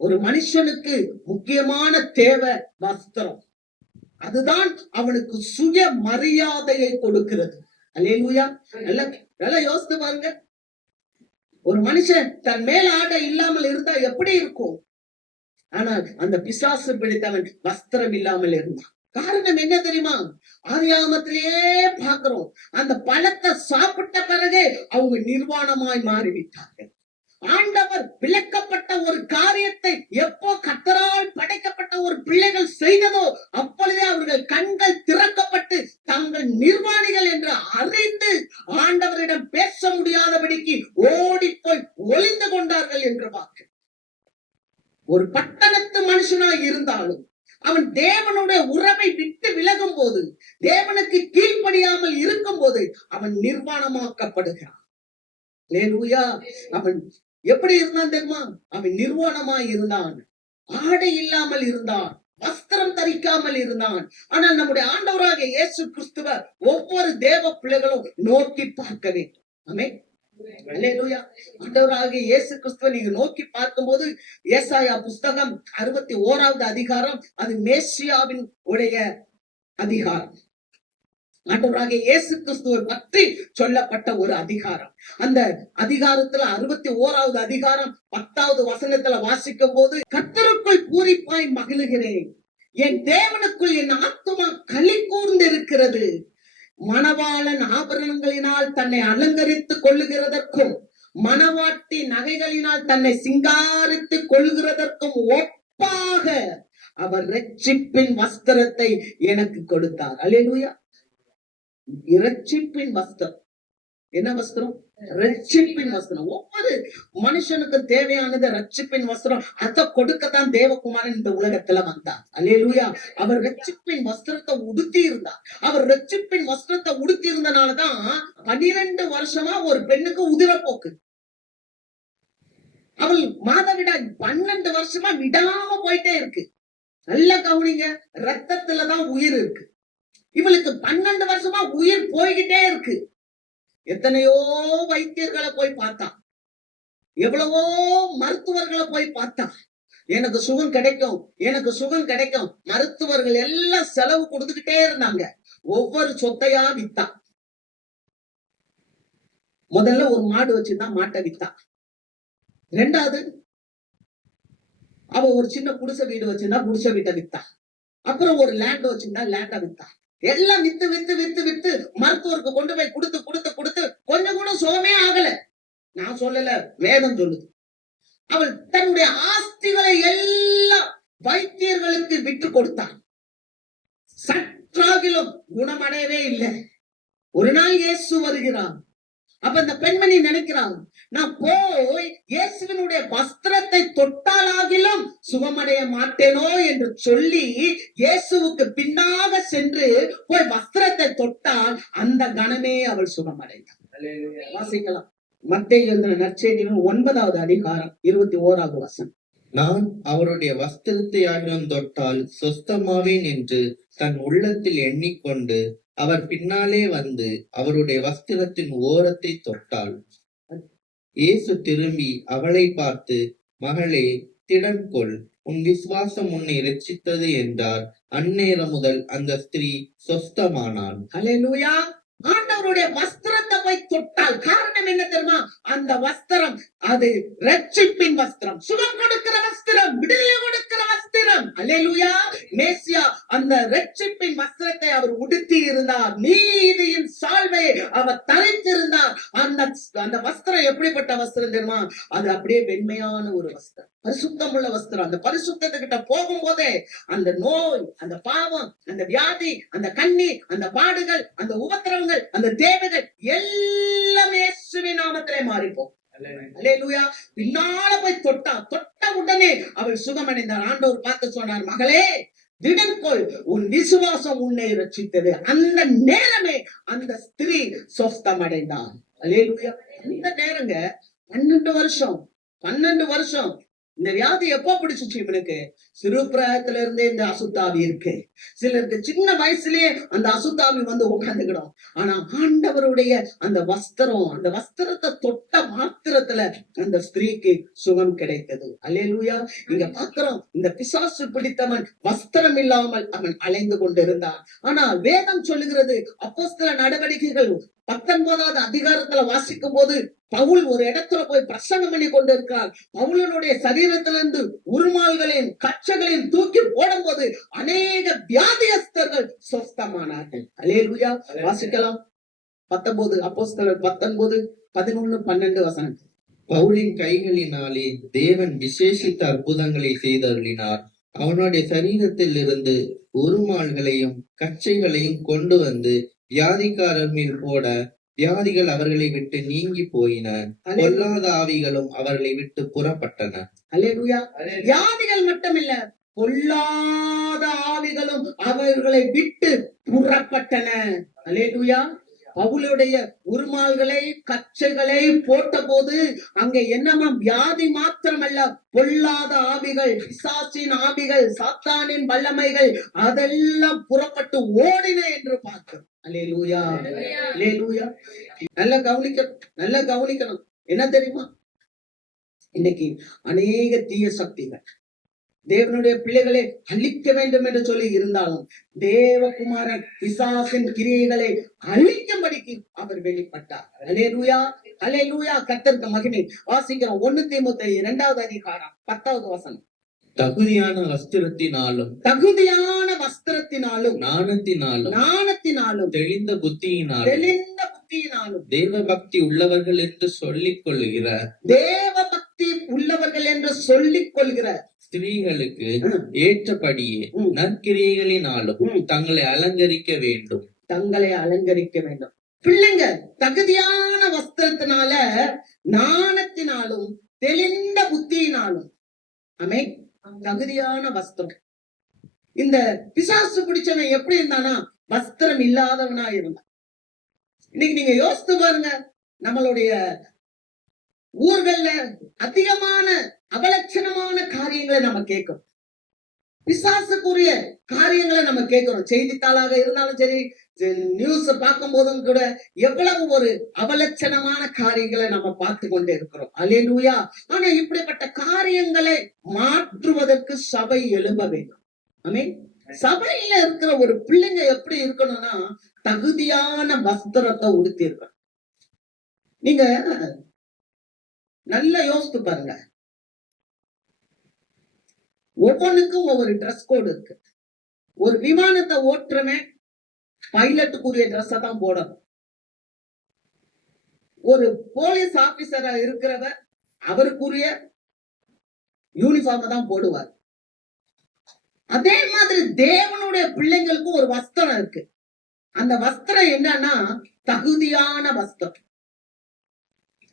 ஒரு மனுஷனுக்கு முக்கியமான தேவை வஸ்திரம். அதுதான் அவனுக்கு சுய மரியாதையை கொடுக்கிறது. அல்லேலூயா. நல்லா யோசித்து பாருங்க. ஒரு மனுஷன் தன் மேல் ஆடை இல்லாமல் இருந்தா எப்படி இருக்கும்? ஆனால் அந்த பிசாசு பிடித்தவன் வஸ்திரம் இல்லாமல் இருந்தான். காரணம் என்ன தெரியுமா? ஆதியாகமத்திலேயே பார்க்கிறோம், அந்த பழத்தை சாப்பிட்ட பிறகு அவங்க நிர்வாணமாய் மாறிவிட்டார்கள். ஆண்டவர் விளக்கப்பட்ட ஒரு காரியத்தை எப்போ கர்த்தரால் படைக்கப்பட்ட ஒரு பிள்ளைகள் செய்ததோ அப்பொழுதே அவர்கள் கண்கள் திறக்கப்பட்டு தாங்கள் நிர்வாணிகள் என்று அறிந்து ஆண்டவரிடம் பேச முடியாதபடிக்கு ஓடி போய் ஒளிந்து கொண்டார்கள் என்று வாக்கு. ஒரு பட்டணத்து மனுஷனாய் இருந்தாலும் அவன் தேவனுடைய உறவை விட்டு விலகும் போது, தேவனுக்கு கீழ்ப்படியாமல் இருக்கும் போது அவன் நிர்வாணமாக்கப்படுகிறான். அவன் எப்படி இருந்தான் தெரியுமா? அவன் நிர்வாணமாய் இருந்தான், ஆடை இல்லாமல் இருந்தான், வஸ்திரம் தரிக்காமல் இருந்தான். ஆனால் நம்முடைய ஆண்டவராகிய இயேசு கிறிஸ்துவ ஒவ்வொரு தேவ பிள்ளைகளும் நோக்கி பார்க்க வேண்டும். ஆமென். அல்லேலூயா. ஆண்டவராகிய இயேசு கிறிஸ்துவை நீங்க நோக்கி பார்க்கும்போது ஏசாயா புஸ்தகம் 61வது அதிகாரம், அது மேசியாவின் உடைய அதிகாரம். ஆண்டவராகிய இயேசு கிறிஸ்துவை பற்றி சொல்லப்பட்ட ஒரு அதிகாரம். அந்த அதிகாரத்துல 61வது அதிகாரம் 10வது வசனத்துல வாசிக்கும் போது, கர்த்தருக்குள் பூரிப்பாய் மகிழுகிறேன், என் தேவனுக்குள் என் ஆத்துமா களி கூர்ந்து இருக்கிறது. மணவாளன் ஆபரணங்களினால் தன்னை அலங்கரித்துக் கொள்ளுகிறதற்கும் மணவாட்டி நகைகளினால் தன்னை சிங்காரித்துக் கொள்ளுகிறதற்கும் ஒப்பாக அவர் இரட்சிப்பின் வஸ்திரத்தை எனக்கு கொடுத்தார். அல்லேலூயா. இரட்சிப்பின் வஸ்திரம். என்ன வஸ்திரம்? ரட்சிப்பின் வஸ்திரம். ஒவ்வொரு மனுஷனுக்கும் தேவையானது ரட்சிப்பின் வஸ்திரம். அதை கொடுக்கத்தான் தேவகுமாரன் இந்த உலகத்துல வந்தார். அல்லேலூயா. அவர் ரட்சிப்பின் வஸ்திரத்தை உடுத்தி இருந்தார். அவர் ரட்சிப்பின் வஸ்திரத்தை உடுத்தி இருந்தனாலதான் 12 வருஷமா ஒரு பெண்ணுக்கு உதிரப்போக்கு. அவள் மாதவிடாய் 12 வருஷமா விடாம போயிட்டே இருக்கு. நல்லா கவனிங்க, ரத்தத்துலதான் உயிர் இருக்கு. இவளுக்கு 12 வருஷமா உயிர் போய்கிட்டே இருக்கு. எத்தனையோ வைத்தியர்களை போய் பார்த்தா, எவ்வளவோ மருத்துவர்களை போய் பார்த்தா, எனக்கு சுகம் கிடைக்கும், எனக்கு சுகம் கிடைக்கும். மருத்துவர்கள் எல்லாம் செலவு கொடுத்துக்கிட்டே இருந்தாங்க. ஒவ்வொரு சொத்தையா வித்தா. முதல்ல ஒரு மாடு வச்சுதான் மாட்டை வித்தா. ரெண்டாவது அவ ஒரு சின்ன குடிசை வீடு வச்சிருந்தா குடிசை வீட்டை வித்தா. அப்புறம் ஒரு லேண்ட் வச்சிருந்தா லேண்டை வித்தா. எல்லாம் வித்து வித்து வித்து வித்து மருத்துவருக்கு கொண்டு போய் கொடுத்து கொடுத்து கொடுத்து கொஞ்சம் கூட சுகமே ஆகல. நான் சொல்லல, வேதம் சொல்லுது. அவள் தன்னுடைய ஆஸ்திகளை எல்லாம் வைத்தியர்களுக்கு விட்டு கொடுத்தான். சற்றாகிலும் குணமடையவே இல்லை. ஒரு நாள் இயேசு வருகிறான். அப்ப இந்த பெண்மணி நினைக்கிறான், நான் போய் இயேசுவினுடைய வஸ்திரத்தை தொட்டாலாகிலும் சுகமடைய மாட்டேனோ என்று சொல்லி இயேசுவுக்கு பின்னாக சென்று போய் வஸ்திரத்தை தொட்டால் அந்த கணமே அவள் சுகமடைந்தாள். வாசிக்கலாம். மத்தேயு எழுதின நற்செய்தியின் 9வது அதிகாரம் 21வது வசனம். நான் அவருடைய வஸ்திரத்தை ஆகிலும் தொட்டால் சொஸ்தமாவேன் என்று தன் உள்ளத்தில் எண்ணிக்கொண்டு அவர் பின்னாலே வந்து அவருடைய வஸ்திரத்தின் ஓரத்தை தொட்டாள். இயேசு திரும்பி அவளை பார்த்து, மகளே, திடன் கொள், உன் விசுவாசம் உன்னை இரட்சித்தது என்றார். அந்நேரம் முதல் அந்த ஸ்திரீ சொஸ்தமானாள். அல்லேலூயா. ஆண்டவருடைய வஸ்திரத்தை போய் தொட்டால் காரணம் என்ன தெரியுமா? அந்த வஸ்திரம் அது ரட்சிப்பின் வஸ்திரம், சுகம் கொடுக்கிற வஸ்திரம், விடுதலை கொடுக்கிற வஸ்திரம். அல்லேலூயா. மேசியா அந்த ரட்சிப்பின் வஸ்திரத்தை அவர் உடுத்தி இருந்தார். நீதியின் சால்வை அவர் தரித்திருந்தார். அந்த வஸ்திரம் எப்படிப்பட்ட வஸ்திரம் தெரியுமா? அது அப்படியே வெண்மையான ஒரு வஸ்திரம், பரிசுத்தமுள்ள வஸ்திரம். அந்த பரிசுத்தத்துக்கிட்ட போகும்போதே அந்த நோய், அந்த பாவம், அந்த வியாதி, அந்த கண்ணீர், அந்த பாடுகள், அந்த உபத்திரவங்கள், அந்த தேவைகள் எல்லாம் இயேசுவின் நாமத்திலே மாறிப்போம். அல்லேலூயா. பின்னால போய் தொட்ட உடனே அவள் சுகமடைந்தார். ஆண்டவர் பார்த்து சொன்னார், மகளே, திடன்கொள், உன் விசுவாசம் உன்னை ரட்சித்தது. அந்த நேரமே அந்த ஸ்திரீ சொஸ்தம் அடைந்தாள். அல்லேலூயா. அந்த நேரங்க 12 வருஷம் இந்த வியாதி எப்போ பிடிச்சிச்சு இவனுக்கு? சிறு பிராயத்துல இருந்தே இந்த அசுத்தாவி இருக்கு. சிலருக்கு சின்ன வயசுலயே அந்த அசுத்தாவி வந்து உட்கார்ந்துக்கிடும். ஆனா ஆண்டவருடைய அந்த வஸ்திரத்தை தொட்ட மாத்திரத்துல அந்த ஸ்திரீக்கு சுகம் கிடைத்தது. அல்லேலூயா. இங்க பாக்குறோம், இந்த பிசாசு பிடித்தவன் வஸ்திரம் இல்லாமல் அவன் அலைந்து கொண்டிருந்தான். ஆனால் வேதம் சொல்லுகிறது, அப்போஸ்தல நடவடிக்கைகள் 19வது அதிகாரத்துல வாசிக்கும் போது பவுல் ஒரு இடத்துல போய் பிரசங்கம் பண்ணி கொண்டிருக்கிறார். பவுலனுடைய சரீரத்திலிருந்து உருமால்களையும் கச்சைகளையும் தூக்கி போடும் போது அநேக வியாதியஸ்தர்கள் சொஸ்தமானார்கள். அல்லேலூயா. வாசிக்கலாம் 19 அப்போஸ்தலர் 19 11 12 வசனம். பவுலின் கைகளினாலே தேவன் விசேஷித்த அற்புதங்களை செய்தருளினார். அவனுடைய சரீரத்தில் இருந்து உருமால்களையும் கச்சைகளையும் கொண்டு வந்து வியாதிக்காரர் மேல் போட வியாதிகள் அவர்களை விட்டு நீங்கி போயின. பொல்லாத ஆவிகளும் அவர்களை விட்டு புறப்பட்டன. அல்லேலூயா. வியாதிகள் மட்டுமில்ல, பொல்லாத ஆவிகளும் அவர்களை விட்டு புறப்பட்டன. அல்லேலூயா. பவுலுடைய உருமால்களை கச்சைகளை போட்ட போது அங்க என்னமா வியாதி மாத்திரமல்ல, பொல்லாத ஆவிகள், பிசாசின் ஆவிகள், சாத்தானின் வல்லமைகள் அதெல்லாம் புறப்பட்டு ஓடின என்று பார்க்கிறோம். அல்லேலூயா. அல்லேலூயா. நல்லா கவனிக்கணும். என்ன தெரியுமா? இன்னைக்கு அநேக தீய சக்திகள் தேவனுடைய பிள்ளைகளை அழிக்க வேண்டும் என்று சொல்லி இருந்தாலும் தேவகுமாரன் பிசாசின் கிரியைகளை அழிக்கும்படிக்கு அவர் வெளிப்பட்டார். அல்லேலூயா. அல்லேலூயா. கர்த்தருக்கு மகிமை. வாசிக்கிறோம் 1 தீமோத்தேயு 2வது அதிகாரம் 10வது வசனம். தகுதியான வஸ்திரத்தினாலும் ஞானத்தினாலும் தெளிந்த புத்தியினாலும் தேவ பக்தி உள்ளவர்கள் என்று சொல்லிக் கொள்கிற ஸ்திரீகளுக்கு ஏற்றபடியே நற்கிரியைகளினாலும் தங்களை அலங்கரிக்க வேண்டும். பிள்ளைங்க தகுதியான வஸ்திரத்தினால, ஞானத்தினாலும் தெளிந்த புத்தியினாலும். ஆமென். தகுதியான வஸ்திரம். இந்த பிசாசு பிடிச்சவன் எப்படி இருந்தானா? வஸ்திரம் இல்லாதவனா இருந்தான். இன்னைக்கு நீங்க யோசித்து பாருங்க, நம்மளுடைய ஊர்கள்ல அதிகமான அவலட்சணமான காரியங்களை நம்ம கேட்கிறோம். பிசாசுக்குரிய காரியங்களை நம்ம கேட்கிறோம். செய்தித்தாளாக இருந்தாலும் சரி, நியூஸ் பார்க்கும் போதும் கூட எவ்வளவு ஒரு அவலட்சணமான காரியங்களை நம்ம பார்த்து கொண்டே இருக்கிறோம். அல்லேலூயா. ஆனா இப்படிப்பட்ட காரியங்களை மாற்றுவதற்கு சபை எழும்ப வேண்டும். ஆமென். சபையில இருக்கிற ஒரு பிள்ளைங்க எப்படி இருக்கணும்னா, தகுதியான வஸ்திரத்தை உடுத்தி இருக்கணும். நீங்க நல்லா யோசித்து பாருங்க. ஒவ்வொன்றுக்கும் ஒவ்வொரு ட்ரெஸ் கோடு இருக்கு. ஒரு விமானத்தை ஓட்டுறவன் பைலட்டுக்குரிய ட்ரெஸ் தான் போடணும். ஒரு போலீஸ் ஆபீசரா இருக்கிறவர் அவருக்குரிய யூனிஃபார்ம் தான் போடுவார். அதே மாதிரி தேவனுடைய பிள்ளைங்களுக்கு ஒரு வஸ்திரம் இருக்கு. அந்த வஸ்திரம் என்னன்னா தகுதியான வஸ்திரம்.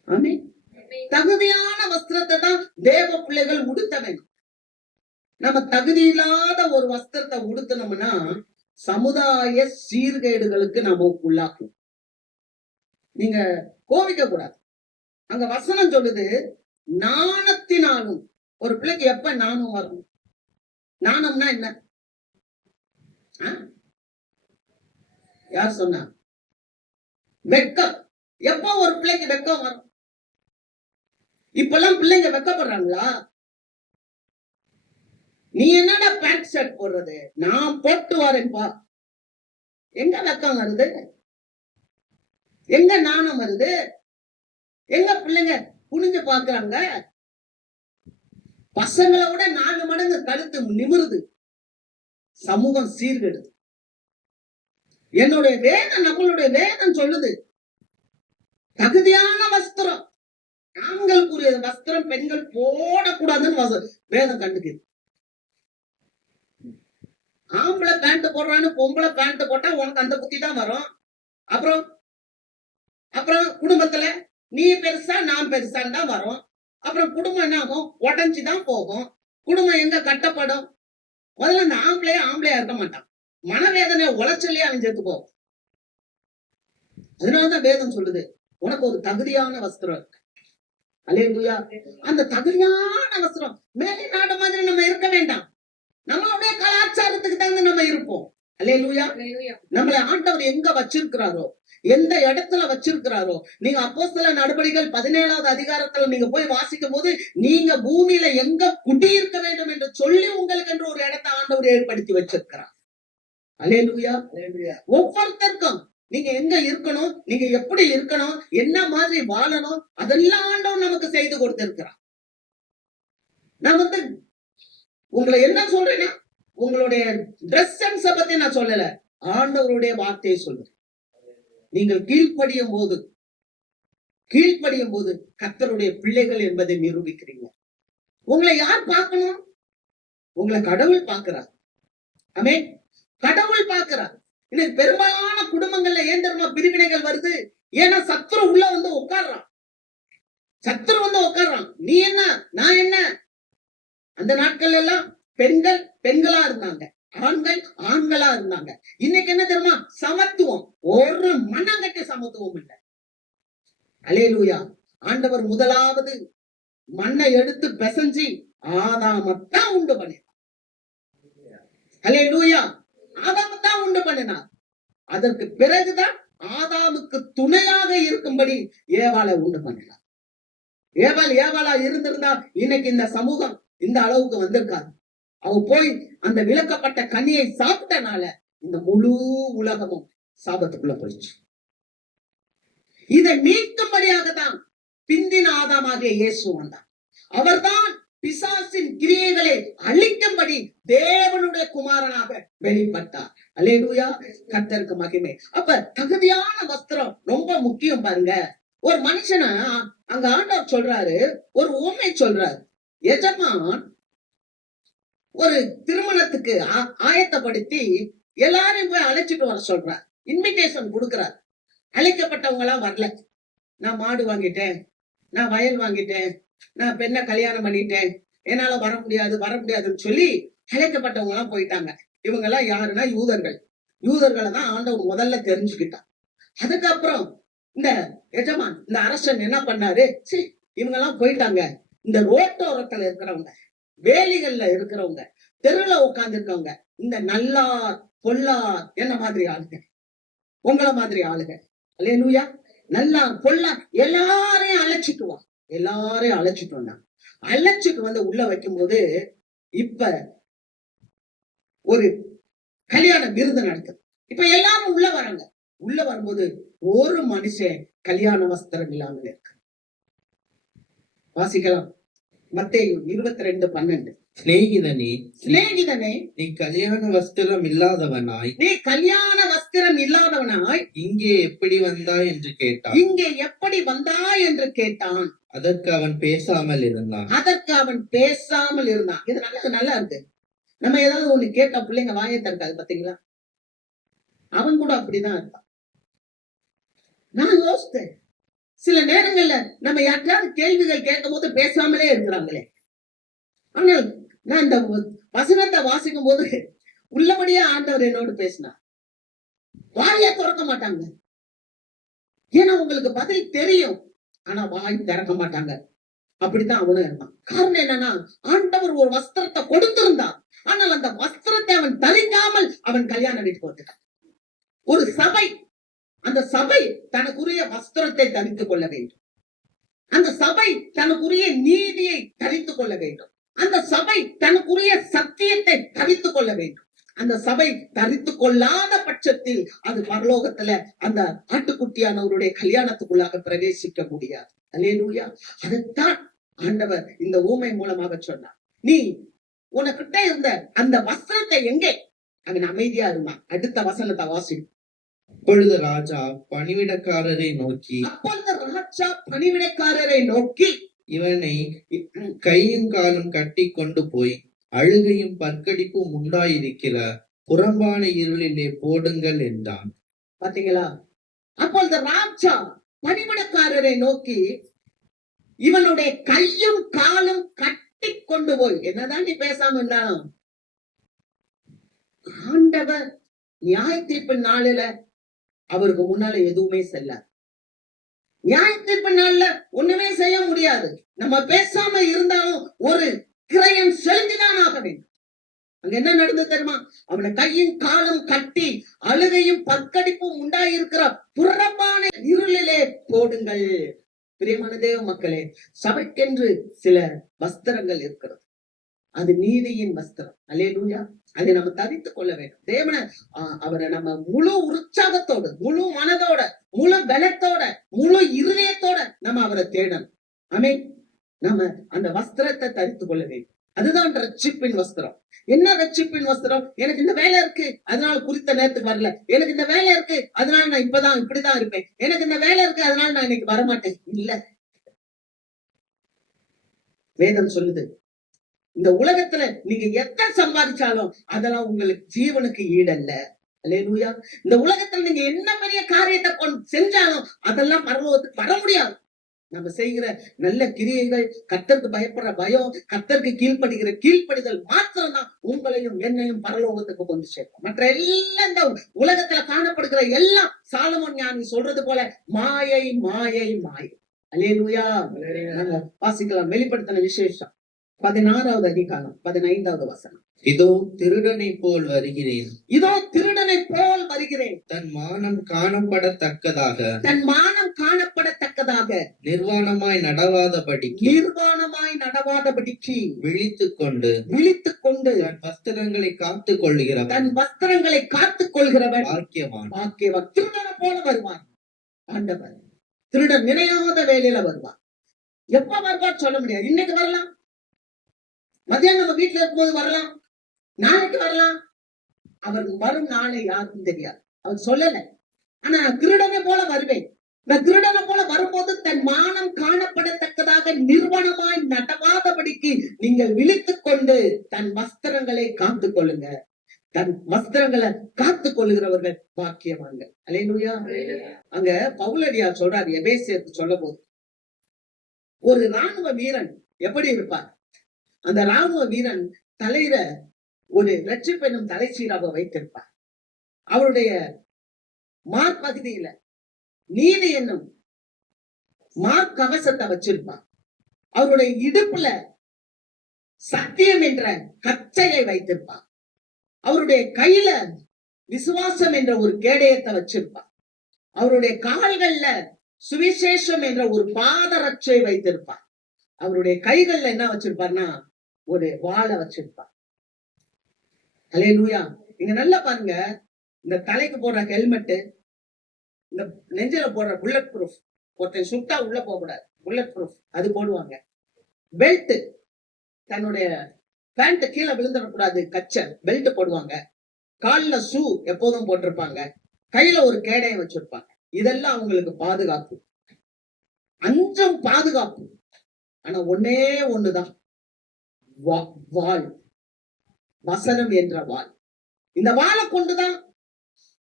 ஆமென். தகுதியான வஸ்திரத்தை தான் தேவ பிள்ளைகள் உடுத்த வேண்டும். நம்ம தகுதி இல்லாத ஒரு வஸ்திரத்தை உடுத்தணும்னா சமுதாய சீர்கேடுகளுக்கு நம்ம உள்ளாக்கும். நீங்க கோவிக்க கூடாது. அங்க வசனம் சொல்லுது, நாணத்தினாலும். ஒரு பிள்ளைக்கு எப்ப நாணம் வரும்? நாணம்னா என்ன? யார் சொன்னா? வெக்கம். எப்ப ஒரு பிள்ளைக்கு வெக்கம் வரும்? இப்பெல்லாம் பிள்ளைங்க வெக்கப்படுறாங்களா? நீ என்னடா பேண்ட் ஷர்ட் போடுறது? நான் போட்டு வரேன்பா. எங்க வெக்கம் வருது? எங்க நாணம் வருது? எங்க பிள்ளைங்க குனிஞ்சு பாக்குறாங்க? பசங்களை விட 4 மடங்கு கழுத்து நிமிருது. சமூகம் சீர்கெடுது. என்னுடைய வேதம், நம்மளுடைய வேதம் சொல்லுது, தகுதியான வஸ்திரம், ஆண்களுக்குரிய வஸ்திரம் பெண்கள் போடக்கூடாதுன்னு வேதம் கண்டுக்குது. ஆம்பளை பேண்ட் போடுறான்னு பொம்பளை பேண்ட் போட்டா உனக்கு அந்த புத்தி தான் வரும். அப்புறம் குடும்பத்துல நீ பெருசா நான் பெருசான்னு தான் வரும். அப்புறம் குடும்பம் என்ன ஆகும்? உடஞ்சுதான் போகும். குடும்பம் எங்க கட்டப்படும்? முதல்ல அந்த ஆம்பளை உலகத்திலேயே ஆம்பளையா இருக்க மாட்டான். மனவேதனை உளைச்சலே அவன் செத்து போவான். அதனாலதான் வேதம் சொல்லுது, உனக்கு ஒரு தகுதியான வஸ்திரம் இருக்கு. அல்லேலூயா. அந்த தகுதியான வஸ்திரம், மேலை நாடு மாதிரி நம்ம இருக்க வேண்டாம். நம்மளுடைய கலாச்சாரத்துக்கு தகுந்த நம்ம இருப்போம். அல்லேலூயா. நம்மளை ஆண்டவர் எங்க வச்சிருக்கிறாரோ, எந்த இடத்துல வச்சிருக்கிறாரோ, நீங்க அப்போஸ்தல நடபடிகள் 17வது அதிகாரத்துல நீங்க போய் வாசிக்கும் போது, நீங்க பூமியில எங்க குடியிருக்க வேண்டும் என்று சொல்லி உங்களுக்கு என்று ஒரு இடத்தை ஆண்டவர் ஏற்படுத்தி வச்சிருக்கிறார். அல்லேலூயா. ஒவ்வொருத்தருக்கும் நீங்க எங்க இருக்கணும், நீங்க எப்படி இருக்கணும், என்ன மாதிரி வாழணும், அதெல்லாம் ஆண்டவர் நமக்கு செய்து கொடுத்திருக்கிறார். நான் உங்களை என்ன சொல்றேன்னா, உங்களுடைய ட்ரெஸ் சென்ஸ பத்தி நான் சொல்லல, ஆண்டவருடைய வார்த்தையை சொல்றேன். நீங்கள் கீழ்ப்படியும் போது கர்த்தருடைய பிள்ளைகள் என்பதை நிரூபிக்கிறீங்க. உங்களை யார் பார்க்கணும்? உங்களை கடவுள் பார்க்கிறார். ஆமென். கடவுள் பார்க்கிறார். இன்னைக்கு பெரும்பாலான குடும்பங்கள்ல ஏன் தெரியுமா பிரிவினைகள் வருது? ஏன்னா சத்துரு உள்ள வந்து உட்கார்றான். நீ என்ன, நான் என்ன. அந்த நாட்கள் எல்லாம் பெண்கள் பெண்களா இருந்தாங்க, ஆண்கள் ஆண்களா இருந்தாங்க. இன்னைக்கு என்ன தெரியுமா? சமத்துவம். ஒரு மண்ணாங்கட்ட சமத்துவம் இல்லை. அல்லேலூயா. ஆண்டவர் முதலாவது மண்ணை எடுத்து பிசைஞ்சு ஆதாமத்தான் உண்டு பண்ணினார். அல்லேலூயா. ஆதாமத்தான் உண்டு பண்ணினார். அதற்கு பிறகுதான் ஆதாமுக்கு துணையாக இருக்கும்படி ஏவாளை உண்டு பண்ணினார். ஏவாளா இருந்திருந்தா இன்னைக்கு இந்த சமூகம் இந்த அளவுக்கு வந்திருக்காது. அவ போய் அந்த விளக்கப்பட்ட கனியை சாப்பிட்டனால இந்த முழு உலகமும் சாபத்துக்குள்ள போயிடுச்சு. இதை மீட்கும்படியாக தான் பிந்தின ஆதாமாகிய இயேசு வந்தார். அவர்தான் பிசாசின் கிரியைகளை அழிக்கும்படி தேவனுடைய குமாரனாக வெளிப்பட்டார். அல்லேலூயா. கர்த்தருக்கு மகிமை. அப்ப தகுதியான வஸ்திரம் ரொம்ப முக்கியம் பாருங்க. ஒரு மனுஷனை அங்க ஆண்டவர் சொல்றாரு, ஒரு உவமை சொல்றாரு. எஜமான் ஒரு திருமணத்துக்கு ஆயத்தப்படுத்தி எல்லாரையும் போய் அழைச்சிட்டு வர சொல்றார். இன்விடேஷன் கொடுக்கிறார். அழைக்கப்பட்டவங்க எல்லாம் வரல. நான் மாடு வாங்கிட்டேன், நான் வயல் வாங்கிட்டேன், நான் பெண்ணை கல்யாணம் பண்ணிட்டேன், என்னால வர முடியாதுன்னு சொல்லி அழைக்கப்பட்டவங்க எல்லாம் போயிட்டாங்க. இவங்க எல்லாம் யாருன்னா யூதர்களை தான் ஆண்டவர் முதல்ல தெரிஞ்சுக்கிட்டான். அதுக்கப்புறம் இந்த எஜமான், இந்த அரசன் என்ன பண்ணாரு, சரி இவங்க எல்லாம் போயிட்டாங்க, இந்த ரோட்டோரத்துல இருக்கிறவங்க, வேலிகள்ல இருக்கிறவங்க, தெருல உட்கார்ந்து இருக்கவங்க, இந்த நல்லார் பொல்லார் என்ன மாதிரி ஆளுங்க, உங்களை மாதிரி ஆளுங்க, அல்லேலூயா, நல்லார் பொல்லார் எல்லாரையும் அழைச்சிக்குவான். எல்லாரையும் அழைச்சிட்டு வந்தாங்க. அழைச்சிட்டு வந்து உள்ள வைக்கும் போது இப்ப ஒரு கல்யாண விருது நடக்குது. இப்ப எல்லாரும் உள்ள வராங்க. உள்ள வரும்போது ஒரு மனுஷன் கல்யாண வஸ்திரம் இல்லாமல் இருக்கு. வாசிக்கலாம். மத்தேயு 22:12. சிநேகிதனே, நீ கல்யாண வஸ்திரம் இல்லாதவனாய் இங்கே எப்படி வந்தாய் என்று கேட்டான். அதற்கு அவன் பேசாமல் இருந்தான். இது நல்லா இருக்கு. நம்ம ஏதாவது ஒண்ணு கேட்டா பிள்ளைங்க வாயை திறக்காது பாத்தீங்களா? அவன் கூட அப்படிதான் இருக்கான். நான் யோசித்தேன், சில நேரங்கள்ல நம்ம யாருக்காவது கேள்விகள் கேட்கும் போது பேசாமலே இருக்கிறாங்களே. ஆனால் நான் இந்த வசனத்தை வாசிக்கும் போது உள்ளபடியே ஆண்டவர் என்னோடு பேசினார். வாயை திறக்க மாட்டாங்க. ஏன்னா உங்களுக்கு பதில் தெரியும், ஆனா வாய் திறக்க மாட்டாங்க. அப்படித்தான் அவனும் இருந்தான். காரணம் என்னன்னா, ஆண்டவர் ஒரு வஸ்திரத்தை கொடுத்திருந்தான். ஆனால் அந்த வஸ்திரத்தை அவன் தரிக்காமல் அவன் கல்யாண வீட்டுக்கு வந்துட்டான். ஒரு சபை, அந்த சபை தனக்குரிய வஸ்திரத்தை தரித்துக் கொள்ள வேண்டும். அந்த சபை தனக்குரிய நீதியை தரித்துக் கொள்ள வேண்டும். அந்த சபை தனக்குரிய சத்தியத்தை தரித்துக் கொள்ள வேண்டும். அந்த சபை தரித்துக் கொள்ளாத பட்சத்தில் அது பரலோகத்துல அந்த ஆட்டுக்குட்டியானவருடைய கல்யாணத்துக்குள்ளாக பிரவேசிக்க முடியாது. அல்லேலூயா. அதைத்தான் ஆண்டவர் இந்த ஊமை மூலமாக சொன்னார். நீ உனக்கிட்ட இருந்த அந்த வஸ்திரத்தை எங்கே? அவன் அமைதியா இருந்தான். அடுத்த வசனத்தை வாசி. அப்பொழுது ராஜா பணிவிடக்காரரை நோக்கி இவனை கையும் காலும் கட்டி கொண்டு போய் அழுகையும் பற்கடிப்பும் உண்டாயிருக்கிற புறம்பான இருளிலே போடுங்கள் என்றான். பாத்தீங்களா? அப்பொழுது ராஜா பணிவிடக்காரரை நோக்கி இவனுடைய கையும் காலும் கட்டி கொண்டு போய், என்னதான் நீ பேசாம இருந்தாலும் ஆண்டவர் நியாய தீர்ப்பு நாளில அவருக்கு முன்னால எதுவுமே செல்லாது. நியாய தீர்ப்பு நாள்ல ஒண்ணுமே செய்ய முடியாது. நம்ம பேசாம இருந்தாலும் ஒரு கிரயம் செலுத்திதான் ஆக வேண்டும். அங்க என்ன நடந்தது தெரியுமா? அவனை கையும் காலும் கட்டி அழுகையும் பற்கடிப்பும் உண்டாயிருக்கிற புறம்பான இருளிலே போடுங்கள். பிரியமான தேவ மக்களே, சபைக்கென்று சில வஸ்திரங்கள் இருக்கிறது. அது நீதியின் வஸ்திரம். அல்லேலூயா. அதை நம்ம தரித்துக் கொள்ள வேண்டும். தேவனை அவரை நம்ம முழு உற்சாகத்தோடு, முழு மனதோட, முழு பலத்தோட, முழு இருதயத்தோட நம்ம அவரை தேடணும். ஆமென். நம்ம அந்த வஸ்திரத்தை தரித்துக் கொள்ள வேண்டும். அதுதான் ரட்சிப்பின் வஸ்திரம். என்ன ரட்சிப்பின் வஸ்திரம்? எனக்கு இந்த வேலை இருக்கு, அதனால குறித்த நேரத்துக்கு வரல. எனக்கு இந்த வேலை இருக்கு, அதனால நான் இப்படிதான் இருப்பேன். எனக்கு இந்த வேலை இருக்கு, அதனால நான் இன்னைக்கு வரமாட்டேன். இல்ல, வேதம் சொல்லுது, இந்த உலகத்துல நீங்க எத்தனை சம்பாதிச்சாலும் அதெல்லாம் உங்களுக்கு ஜீவனுக்கு ஈடல்ல. அல்லேலூயா. இந்த உலகத்துல நீங்க என்ன பெரிய காரியத்தை செஞ்சாலும் அதெல்லாம் பரலோகத்துக்கு வர முடியாது. நம்ம செய்கிற நல்ல கிரியைகள், கர்த்தருக்கு பயப்படுற பயம், கர்த்தருக்கு கீழ்ப்படிதல் மாத்திரம்தான் உங்களையும் என்னையும் பரலோகத்துக்கு கொண்டு சேர்க்கும். மற்ற எல்லாம் இந்த உலகத்துல காணப்படுகிற எல்லாம் சாலமோன் ஞானி சொல்றது போல மாயை மாயை மாயை. அல்லேலூயா. நாங்க வாசிக்கலாம் வெளிப்படுத்தின விசேஷம் 16வது அதிகாரம் 15வது வசனம். இதோ திருடனை போல் வருகிறேன், இதோ திருடனை போல் வருகிறேன், தன் மானம் காணப்படத்தக்கதாக நிர்வாணமாய் நடவாதபடிக்கு விழித்துக் கொண்டு தன் வஸ்திரங்களை காத்துக் கொள்கிறவன் பாக்கியவான். திருடனை போல வருவான் ஆண்டவர். திருடன் நினையாத வேலையில வருவான். எப்ப வருவார் சொல்ல முடியாது. இன்னைக்கு வரலாம், மத்தியானம் நம்ம வீட்டுல இருக்கும்போது வரலாம், நாளைக்கு வரலாம். அவர் வரும் நாளை யாருக்கும் தெரியாது. அவர் சொல்லல. ஆனா திருடனை போல வருவேன். நான் திருடனை போல வரும்போது தன் மானம் காணப்படத்தக்கதாக நிர்வாணமாய் நடவாதபடிக்கு நீங்கள் விழித்துக் கொண்டு தன் வஸ்திரங்களை காத்துக் கொள்ளுங்க. தன் வஸ்திரங்களை காத்துக் கொள்ளுகிறவர்கள் பாக்கியவான்கள். அல்லேலூயா. அங்க பவுலடியார் சொல்றாரு எபேசியருக்கு சொல்ல போது, ஒரு ராணுவ வீரன் எப்படி இருப்பார்? அந்த ராணுவ வீரன் தலையில ஒரு ரட்சிப்பெனும் தலைச்சீராவை வைத்திருப்பார். அவருடைய மார்பகுதியில நீதி என்னும் மார்க்கவசத்தை வச்சிருப்பார். அவருடைய இடுப்புல சத்தியம் என்ற கச்சையை வைத்திருப்பார். அவருடைய கையில விசுவாசம் என்ற ஒரு கேடயத்தை வச்சிருப்பார். அவருடைய கால்கள்ல சுவிசேஷம் என்ற ஒரு பாதரட்சை வைத்திருப்பார். அவருடைய கைகள்ல என்ன வச்சிருப்பார்னா ஒரு வாளை வச்சிருப்பார். அல்லேலூயா. நீங்க நல்லா பாருங்க, இந்த தலைக்கு போடுற ஹெல்மெட், இந்த நெஞ்சில போடுற புல்லட் ப்ரூஃப், ஒருத்தன் சுட்டா உள்ள போக கூடாது, புல்லட் ப்ரூஃப் அது போடுவாங்க. பெல்ட், தன்னுடைய பேண்ட் கீழே விழுந்துடக்கூடாது, கச்சல் பெல்ட் போடுவாங்க. கால்ல ஷூ எப்போதும் போட்டிருப்பாங்க. கையில ஒரு கேடயம் வச்சிருப்பாங்க. இதெல்லாம் அவங்களுக்கு பாதுகாப்பு, அஞ்சம் பாதுகாப்பு. ஆனா ஒன்னே ஒண்ணுதான், வாள், வசனம் என்ற வாள். இந்த வாளை கொண்டுதான்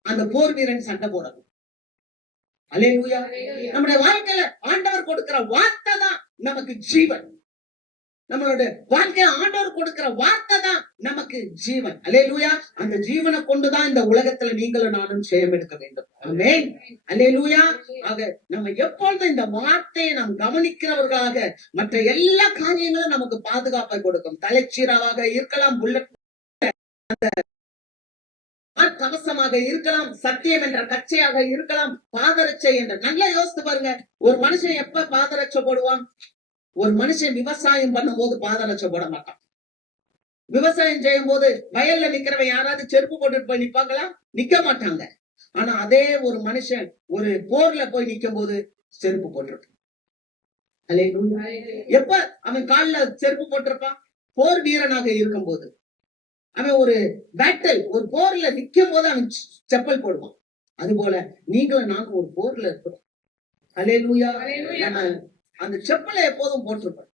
அந்த போர் வீரன் சண்டை போடணும். அல்லேலூயா. நம்முடைய வாழ்க்கையில ஆண்டவர் கொடுக்கிற வார்த்தை தான் நமக்கு ஜீவன். நம்மளோட வாழ்க்கையில ஆண்டவர் கொடுக்கிற வார்த்தை தான் நமக்கு ஜீவன். அல்லேலூயா. அந்த ஜீவனை கொண்டுதான் இந்த உலகத்துல நீங்களும் நானும் ஜெயம் எடுக்க வேண்டும். ஆமென். அல்லேலூயா. ஆக நம்ம எப்பொழுதும் இந்த வார்த்தையை நாம் கவனிக்கிறவர்களாக மற்ற எல்லா காரியங்களும் நமக்கு பாதுகாப்பை கொடுக்கும். தலைச்சீராவாக இருக்கலாம், புல்லட் கவசமாக இருக்கலாம், சத்தியம் என்ற கச்சையாக இருக்கலாம், பாதரட்சை என்ற. நல்லா யோசித்து பாருங்க, ஒரு மனுஷன் எப்ப பாதரட்சை போடுவான்? ஒரு மனுஷன் விவசாயம் பண்ணும் போது பாதரட்சை போட மாட்டான். விவசாயம் செய்யும் போது வயல்ல நிக்கிறவன் யாராவது செருப்பு போட்டுட்டு போய் நிப்பாங்களா? நிக்க மாட்டாங்க. ஆனா அதே ஒரு மனுஷன் ஒரு போர்ல போய் நிக்கும் போது செருப்பு போட்டிருப்பான். எப்ப அவன் கால்ல செருப்பு போட்டிருப்பான்? போர் வீரனாக இருக்கும் போது. அவன் ஒரு பேட்டல், ஒரு போர்ல நிக்கும் போது அவன் செப்பல் போடுவான். அது போல நீங்களும் நாங்க ஒரு போர்ல இருக்கிறோம். அல்லேலூயா. நம்ம அந்த செப்பலை எப்போதும் போட்டிருப்போம்.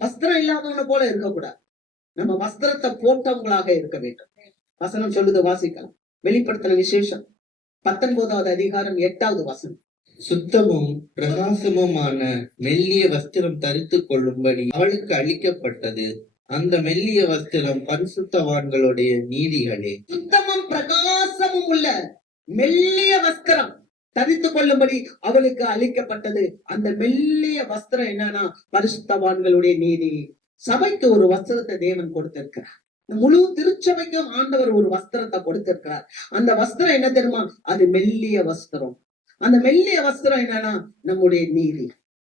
வஸ்திரம் இல்லாதவன போல இருக்கக்கூடாது. நம்ம வஸ்திரத்தை போட்டவங்களாக இருக்க வேண்டும். வசனம் சொல்லுது, வாசிக்கலாம். வெளிப்படுத்தின விசேஷம் 19வது அதிகாரம் 8வது வசனம். சுத்தமும் பிரகாசமுமான மெல்லிய வஸ்திரம் தரித்துக் கொள்ளும்படி அவளுக்கு அளிக்கப்பட்டது. அந்த மெல்லிய வஸ்திரம் பரிசுத்தவான்களுடைய நீதிகளே. சுத்தமும் பிரகாசமும் உள்ள மெல்லிய வஸ்திரம் தரித்துக் கொள்ளும்படி அவளுக்கு அளிக்கப்பட்டது. அந்த மெல்லிய வஸ்திரம் என்னன்னா பரிசுத்தவான்களுடைய நீதி. சபைக்கு ஒரு வஸ்திரத்தை தேவன் கொடுத்திருக்கிறார். முழு திருச்சபைக்கும் ஆண்டவர் ஒரு வஸ்திரத்தை கொடுத்திருக்கிறார். அந்த வஸ்திரம் என்ன தெரியுமா? அது மெல்லிய வஸ்திரம். அந்த மெல்லிய வஸ்திரம் என்னன்னா நம்முடைய நீதி.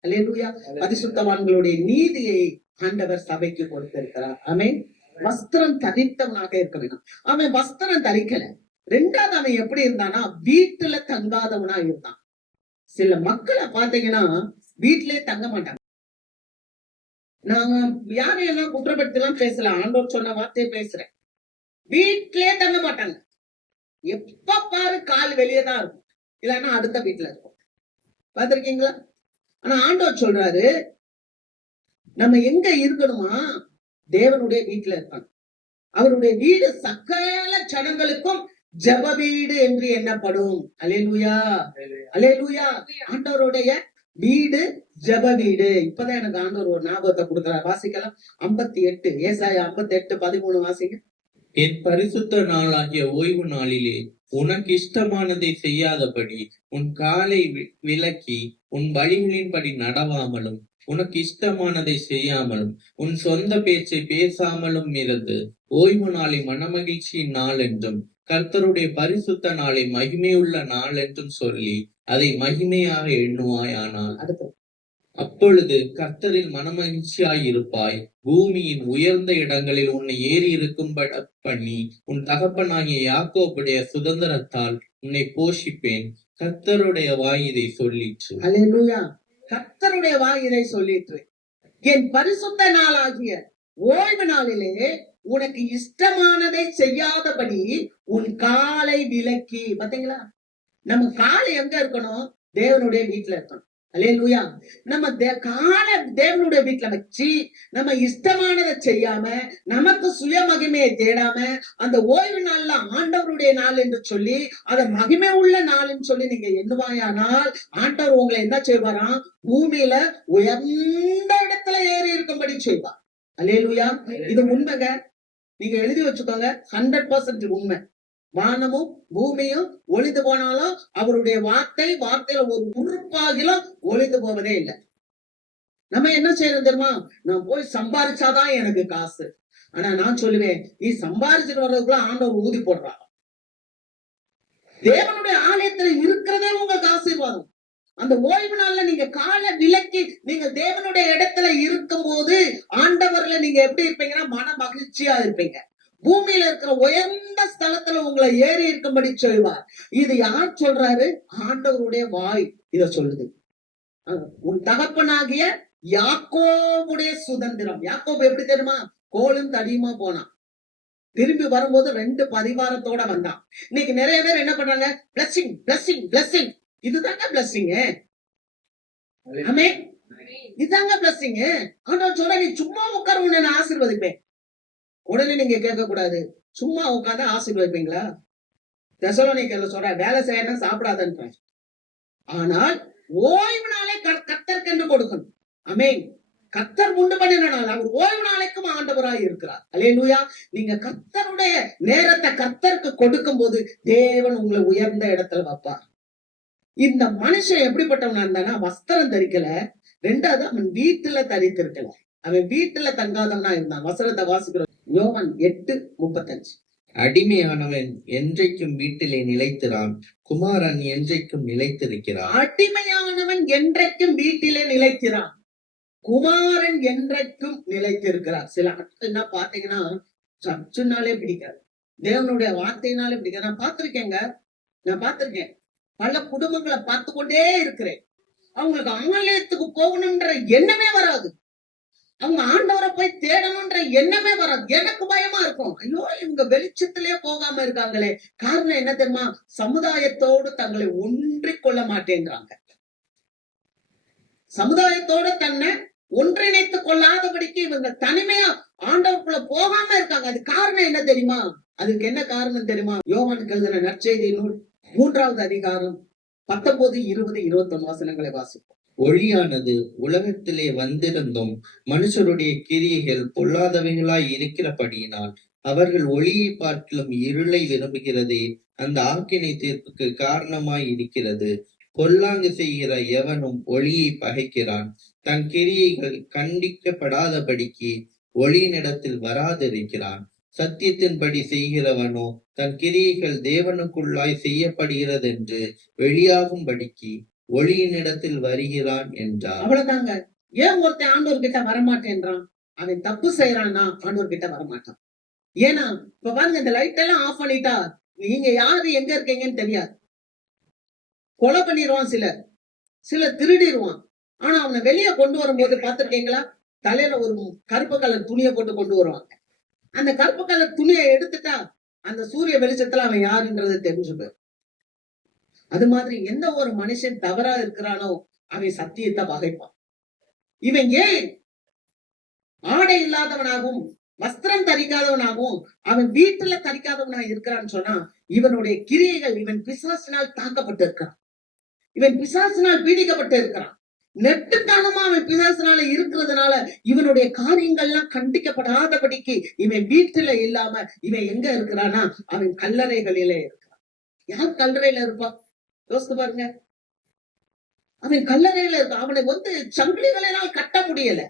அல்லேலூயா. பரிசுத்தவான்களுடைய நீதியை ஆண்டவர் சபைக்கு கொடுத்திருக்கிறார். ஆமென். வஸ்திரம் தரித்தவனாக இருக்க வேண்டும். அவன் வஸ்திரம் தரிக்கல. ரெண்டாவது அவன் எப்படி இருந்தானா வீட்டுல தங்காதவனா இருந்தான். சில மக்களை பாத்தீங்கன்னா வீட்டிலே தங்க மாட்டாங்க. நாங்க யாரையெல்லாம் குற்றப்படுத்தி எல்லாம் பேசல, ஆண்டவர் சொன்ன வார்த்தையை பேசுறேன். வீட்டிலே தங்க மாட்டாங்க. எப்ப பாரு கால் வெளியே தான் இருக்கும், இல்லைன்னா அடுத்த வீட்டுல இருக்கும். பாத்திருக்கீங்களா? ஆனா ஆண்டவர் சொல்றாரு நம்ம எங்க இருக்கணுமா? தேவனுடைய வீட்டுல இருக்கணும். அவருடைய வீடு சகல ஜனங்களுக்கும் ஜெப வீடு என்று எண்ணப்படும். அல்லேலூயா, அல்லேலூயா. ஆண்டவருடைய வீடு ஜெப வீடு. இப்பதான் எனக்கு ஆண்டவர் ஒரு ஞாபகத்தை கொடுக்கிறார். வாசிக்கலாம். 58 ஏசாயா 58:13 வாசிங்க. என் பரிசுத்த நாளாகிய ஓய்வு நாளிலே உனக்கு இஷ்டமானதை செய்யாதபடி உன் காலை விலக்கி உன் வழிகளின்படி நடவாமலும் உனக்கு இஷ்டமானதை செய்யாமலும் உன் சொந்த பேச்சை பேசாமலும் இருந்து ஓய்வு நாளை மனமகிழ்ச்சியின் நாள் என்றும் கர்த்தருடைய பரிசுத்த நாளை மகிமையுள்ள நாள் என்றும் சொல்லி அதை மகிமையாக எண்ணுவாயானால் அடுத்து அப்பொழுது கர்த்தரில் மனமகிழ்ச்சியாயிருப்பாய். பூமியின் உயர்ந்த இடங்களில் உன்னை ஏறி இருக்கும்பட பண்ணி உன் தகப்பனாகிய யாக்கோபுடைய சுதந்திரத்தால் உன்னை போஷிப்பேன். கர்த்தருடைய வாய் இதை சொல்லிற்று. அல்லேலூயா. கர்த்தருடைய வாய் இதை சொல்லிற்று. என் பரிசுத்த நாளாகிய ஓய்வு நாளிலே உனக்கு இஷ்டமானதை செய்யாதபடி உன் காலை விலக்கி. பாத்தீங்களா? நம்ம காலை எங்க இருக்கணும்? தேவனுடைய வீட்டுல இருக்கணும். அல்லேலூயா. நம்ம காலை தேவனுடைய வீட்டுல வச்சு நம்ம இஷ்டமானதை செய்யாம நமக்கு சுய மகிமையை தேடாம அந்த ஓய்வு நாள்ல ஆண்டவருடைய நாள் என்று சொல்லி அதை மகிமை உள்ள நாள்னு சொல்லி நீங்க எண்ணுவாயானால் ஆண்டவர் உங்களை என்ன செய்வாராம்? பூமியில உயர்ந்த இடத்துல ஏறி இருக்கும்படி செய்வார். அல்லேலூயா. இது உண்மைங்க. நீங்க எழுதி வச்சுக்கோங்க. 100% உண்மை. வானமும் பூமியும் ஒளிந்து போனாலும் அவருடைய வார்த்தையில ஒரு உறுப்பாகிலும் ஒளிந்து போவதே இல்லை. நம்ம என்ன செய்யறோம் தெரியுமா? நான் போய் சம்பாதிச்சாதான் எனக்கு காசு. ஆனா நான் சொல்லுவேன், நீ சம்பாதிச்சுட்டு வர்றதுக்குள்ள ஆண்டவர் ஊதி போடுறான். தேவனுடைய ஆலயத்துல இருக்கிறதே உங்களுக்கு ஆசீர்வாதம். அந்த ஓய்வு நாள்ல நீங்க காலை விலக்கி நீங்க தேவனுடைய இடத்துல இருக்கும் போது ஆண்டவர்ல நீங்க எப்படி இருப்பீங்கன்னா மன மகிழ்ச்சியா இருப்பீங்க. பூமியில இருக்கிற உயர்ந்த ஸ்தலத்துல உங்களை ஏறி இருக்கும்படி சொல்வார். இது யார் சொல்றாரு? ஆண்டவருடைய வாய் இத சொல்லுது. உன் தகப்பனாகிய யாக்கோபுடைய சுதந்திரம். யாக்கோபு எப்படி தெரியுமா? கோலும் தடியுமா போனான். திரும்பி வரும்போது 2 பரிவாரத்தோட வந்தான். இன்னைக்கு நிறைய பேர் என்ன பண்றாங்க? Blessing blessing blessing. இதுதாங்க பிளஸிங். ஆமே, இதுதாங்க பிளஸிங். ஆண்டவர் சொல்ற, நீ சும்மா உட்கார உன்னை நான் ஆசீர்வதிப்பேன். உடனே நீங்க கேட்க கூடாது, சும்மா உட்காந்து ஆசீர்வதிப்பீங்களா? தெசலோனிக்கேயர்ல சொல்ற, வேலை செய்யணும் சாப்பிடாதன்ற. ஆனால் ஓய்வு நாளை கர்த்தருக்கு கொடுக்கணும். ஆமென். கர்த்தர் உண்டு பண்ணின நாள். அவர் ஓய்வு நாளைக்கும் ஆண்டவராய் இருக்கிறார். அல்லேலூயா. நீங்க கர்த்தருடைய நேரத்தை கர்த்தருக்கு கொடுக்கும் போது தேவன் உங்களை உயர்ந்த இடத்துல வைப்பார். இந்த மனுஷன் எப்படிப்பட்டவனா இருந்தானா? வஸ்திரம் தரிக்கல. ரெண்டாவது அவன் வீட்டுல தரித்திருக்கல. அவன் வீட்டுல தங்காதவனா இருந்தான். வசனத்தை வாசிக்கிறோம். யோவான் 8:35. அடிமையானவன் என்றைக்கும் வீட்டிலே நிலைத்திரான், குமாரன் என்றைக்கும் நிலைத்திருக்கிறான். அடிமையானவன் என்றைக்கும் வீட்டிலே நிலைத்திரான், குமாரன் என்றைக்கும் நிலைத்திருக்கிறார். சில ஆட்கள் என்ன பாத்தீங்கன்னா சர்ச்சுனாலே பிடிக்காது, தேவனுடைய வார்த்தையினாலே பிடிக்காது. நான் பார்த்திருக்கேன். பல குடும்பங்களை பார்த்து கொண்டே இருக்கிறேன். அவங்களுக்கு ஆலயத்துக்கு போகணும்ன்ற எண்ணமே வராது. அவங்க ஆண்டவரை போய் தேடணும்ன்ற எண்ணமே வராது. எனக்கு பயமா இருக்கும். ஐயோ, இவங்க வெளிச்சத்திலேயே போகாம இருக்காங்களே. காரணம் என்ன தெரியுமா? சமுதாயத்தோடு தங்களை ஒன்றிக் கொள்ள மாட்டேங்கிறாங்க. சமுதாயத்தோட தன்னை ஒன்றிணைத்துக் கொள்ளாதபடிக்கு இவங்க தனிமையா ஆண்டவருக்குள்ள போகாம இருக்காங்க. அது காரணம் என்ன தெரியுமா? அதுக்கு என்ன காரணம் தெரியுமா? யோவானுக்கு எழுதின நற்செய்தி நூல் 3வது அதிகாரம் 19, 20, 21 வசனங்களை வாசிப்போம். ஒளியானது உலகத்திலே வந்திருந்தும் மனுஷருடைய கிரியைகள் பொல்லாதவைகளாய் இருக்கிறபடியினால் அவர்கள் ஒளியை பார்க்கிலும் இருளை விரும்புகிறதே அந்த ஆக்கினை தீர்ப்புக்கு காரணமாய் இருக்கிறது. பொல்லாங்கு செய்கிற எவனும் ஒளியை பகைக்கிறான், தன் கிரியைகள் கண்டிக்கப்படாதபடிக்கு ஒளியினிடத்தில் வராதிருக்கிறான். சத்தியத்தின்படி செய்கிறவனோ தன் கிரியைகள் தேவனுக்குள்ளாய் செய்யப்படுகிறதென்று வெளியாகும்படிக்கு ஒளியினிடத்தில் வருகிறான் என்றார். அவ்வளவுதாங்க. ஏன் ஒருத்தன் ஆண்டவர் கிட்ட வரமாட்டேன்றான்? அவன் தப்பு செய்யறான்னா ஆண்டவர் கிட்ட வரமாட்டான். ஏன்னா இப்ப பாருங்க, இந்த லைட் எல்லாம் ஆஃப் பண்ணிட்டா நீங்க யாரு எங்க இருக்கீங்கன்னு தெரியாது. கொலை பண்ணிடுவான், சிலர் திருடிடுவான். ஆனா அவனை வெளியே கொண்டு வரும்போது பாத்துருக்கீங்களா, தலையில ஒரு கருப்பு கலர் துணியை போட்டு கொண்டு வருவாங்க. அந்த கருப்பு கலர் துணியை எடுத்துட்டா அந்த சூரிய வெளிச்சத்துல அவன் யாருன்றது தெரிஞ்சுக்க. அது மாதிரி எந்த ஒரு மனுஷன் தவறா இருக்கிறானோ அவன் சத்தியத்தை பகைப்பான். இவன் ஏன் ஆடை இல்லாதவனாகவும் வஸ்திரம் தரிக்காதவனாகவும் அவன் வீட்டுல தரிக்காதவனா இருக்கிறான்னு சொன்னா இவனுடைய கிரியைகள், இவன் பிசாசினால் தாக்கப்பட்டு இருக்கிறான், இவன் பிசாசினால் பீடிக்கப்பட்டு இருக்கிறான். நெட்டுக்கானமா அவன் பிசாசினால இருக்கிறதுனால இவனுடைய காரியங்கள்லாம் கண்டிக்கப்படாதபடிக்கு இவன் வீட்டுல இல்லாம இவன் எங்க இருக்கிறானா அவன் கல்லறைகளிலே இருக்கிறான். யார் கல்லறையில இருப்பான்? யோசித்து பாருங்க. அவன் கல்லறையில இருக்கான். அவனை சங்கிலிகளினால் கட்ட முடியல,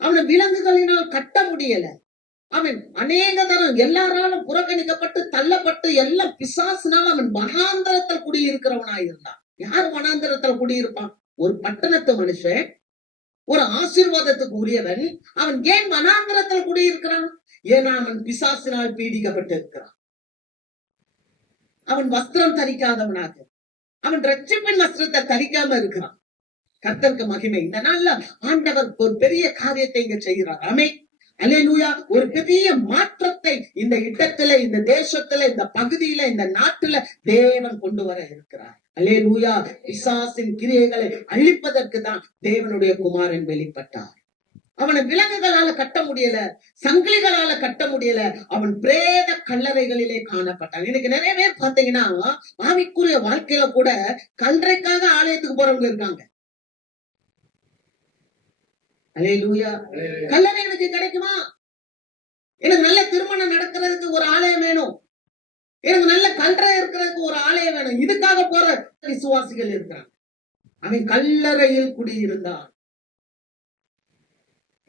அவனை விலங்குகளினால் கட்ட முடியல. அவன் அநேக தரம் எல்லாராலும் புறக்கணிக்கப்பட்டு தள்ளப்பட்டு எல்லாம் பிசாசினால் அவன் வனாந்தரத்தில் குடியிருக்கிறவனாயிருந்தான். யார் வனாந்தரத்தில் குடியிருப்பான்? ஒரு பட்டணத்து மனுஷன், ஒரு ஆசீர்வாதத்துக்கு உரியவன். அவன் ஏன் வனாந்தரத்தில் குடியிருக்கிறான்? ஏன்னா அவன் பிசாசினால் பீடிக்கப்பட்டு இருக்கிறான். அவன் வஸ்திரம் தரிக்காதவனாக, அவன் ரட்சிப்பின் வஸ்திரத்தை தரிக்காம இருக்கிறான். கர்த்தருக்கு மகிமை. இந்த நாள்ல ஆண்டவர் ஒரு பெரிய காரியத்தை இங்க செய்கிறார். ஆமென், அல்லேலூயா. ஒரு பெரிய மாற்றத்தை இந்த இடத்துல, இந்த தேசத்துல, இந்த பகுதியில, இந்த நாட்டுல தேவன் கொண்டு வர இருக்கிறார். அல்லேலூயா. பிசாசின் கிரியைகளை அழிப்பதற்கு தான் தேவனுடைய குமாரன் வெளிப்பட்டார். அவனை விலங்குகளால கட்ட முடியல, சங்கிலிகளால கட்ட முடியல. அவன் பிரேத கல்லறைகளிலே காணப்பட்டான். இன்னைக்கு நிறைய பேர் பாத்தீங்கன்னா ஆவிக்குரிய வாழ்க்கையில கூட கல்லறைக்காக ஆலயத்துக்கு போறவங்க இருக்காங்க. அல்லேலூயா. கல்லறை எனக்கு கிடைக்குமா? எனக்கு நல்ல திருமணம் நடக்கிறதுக்கு ஒரு ஆலயம் வேணும், எனக்கு நல்ல கல்லறை இருக்கிறதுக்கு ஒரு ஆலயம் வேணும். இதுக்காக போற விசுவாசிகள் இருக்கிறாங்க. அவன் கல்லறையில் குடியிருந்தான்.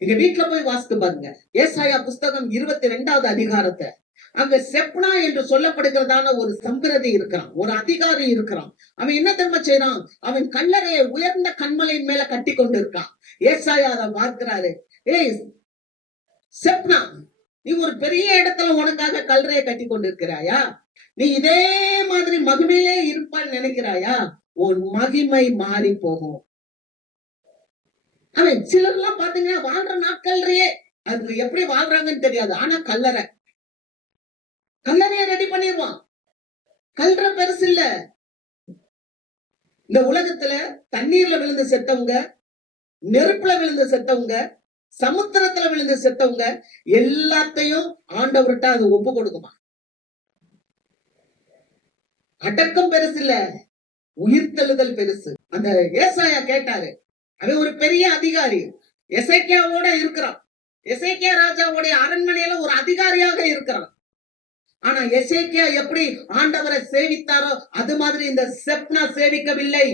எங்க வீட்டுல போய் வாசித்து பாருங்க, ஏசாயா புஸ்தகம் 22வது அதிகாரத்தை. அங்க செப்னா என்று சொல்லப்படுகிறதான ஒரு சம்பிரதி இருக்கிறான், ஒரு அதிகாரி இருக்கிறான். அவன் என்ன தெரியுமா செய்யறான்? அவன் கல்லறையை உயர்ந்த கண்மலையின் மேல கட்டி கொண்டு இருக்கான். ஏசாயா அதை பார்க்கிறாரு. ஏய் செப்னா, நீ ஒரு பெரிய இடத்துல உனக்காக கல்லறையை கட்டி கொண்டு இருக்கிறாயா? நீ இதே மாதிரி மகிமையிலே இருப்பான்னு நினைக்கிறாயா? உன் மகிமை மாறி போகும். அவன் சிலர் எல்லாம் பாத்தீங்கன்னா வாழ்ற நாட்கள்லயே அது எப்படி வாழ்றாங்கன்னு தெரியாது. ஆனா கல்லறைய ரெடி பண்ணிடுவான். கல்லறை பெருசு இல்ல. இந்த உலகத்துல தண்ணீர்ல விழுந்து செத்தவங்க, நெருப்புல விழுந்து செத்தவங்க, சமுத்திரத்துல விழுந்து செத்தவங்க எல்லாத்தையும் ஆண்டவர்கிட்ட அது ஒப்பு கொடுக்குமா. அடக்கம் பெருசு இல்ல, உயிர்த்தெழுதல் பெருசு. அந்த ஏசாயா கேட்டாரு. அவன் ஒரு பெரிய அதிகாரி, எசேக்கியாவோட இருக்கிறான். எசேக்கியா ராஜாவுடைய அரண்மனையில ஒரு அதிகாரியாக இருக்கிறான். ஆனா எசேக்கியா எப்படி ஆண்டவரை சேவித்தாரோ அது மாதிரி இந்த செப்னா சேவிக்கவில்லை.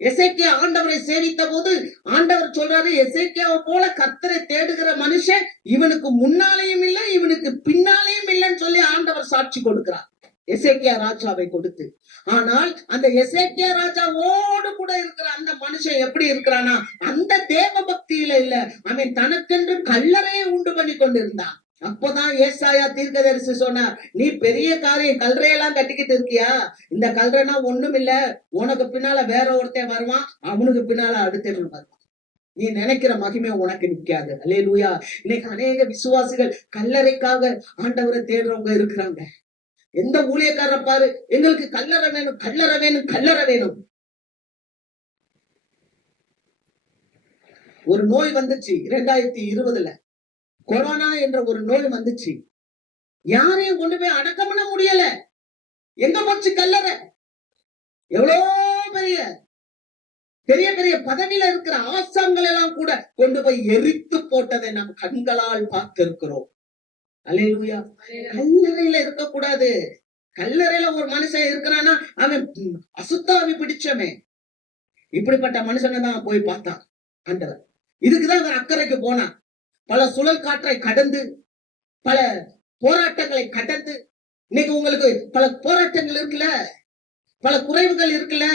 எசேக்கியா ஆண்டவரை சேவித்த போது ஆண்டவர் சொல்றாரு, எசேக்கியாவை போல கர்த்தரை தேடுகிற மனுஷன் இவனுக்கு முன்னாலேயும் இல்லை, இவனுக்கு பின்னாலேயும் இல்லைன்னு சொல்லி ஆண்டவர் சாட்சி கொடுக்கிறார் எசேக்கியா ராஜாவை கொடுத்து. ஆனால் அந்த எசேக்கியா ராஜாவோடு கூட இருக்கிற அந்த மனுஷன் எப்படி இருக்கிறானா, அந்த தேவ பக்தியில இல்ல, அவன் தனக்கென்று கல்லறையை உண்டு பண்ணி கொண்டிருந்தான். அப்போதான் ஏசாயா தீர்க்கதரிசி சொன்னார், நீ பெரிய காரியம் கல்லறையெல்லாம் கட்டிக்கிட்டு இருக்கியா? இந்த கல்லறைனா ஒண்ணும் இல்ல, உனக்கு பின்னால வேற ஒருத்தன் வருவான், அவனுக்கு பின்னால அடுத்தவன் வருவான். நீ நினைக்கிற மகிமை உனக்கு நிக்காது. அல்லேலூயா. இன்னைக்கு அநேக விசுவாசிகள் கல்லறைக்காக ஆண்டவரை தேடுறவங்க இருக்கிறாங்க. எந்த ஊழியக்காரரை பாரு, எங்களுக்கு கல்லறை வேணும், கல்லறை வேணும், கல்லறை வேணும். ஒரு நோய் வந்துச்சு 2020, கொரோனா என்ற ஒரு நோய் வந்துச்சு. யாரையும் கொண்டு போய் அடக்கம் பண்ண முடியல. எங்க போச்சு கல்லறை? எவ்வளவு பெரிய பெரிய பெரிய பதவியில இருக்கிற ஆசான்கள் எல்லாம் கூட கொண்டு போய் எரித்து போட்டதை நம் கண்களால் பார்த்திருக்கிறோம். அல்லேலூயா. கல்லறையில இருக்கக்கூடாது. கல்லறையில ஒரு மனுஷன் இருக்கிறான்னா அவன் அசுத்தாவி பிடிச்சவன். இப்படிப்பட்ட மனுஷனை தான் போய் பார்த்தான் ஆண்டவர். இதுக்குதான் அவர் அக்கறைக்கு போனார். பல சுழல் காற்றை கடந்து, பல போராட்டங்களை கடந்து, இன்னைக்கு உங்களுக்கு பல போராட்டங்கள் இருக்குல்ல, பல குறைவுகள் இருக்குல்ல,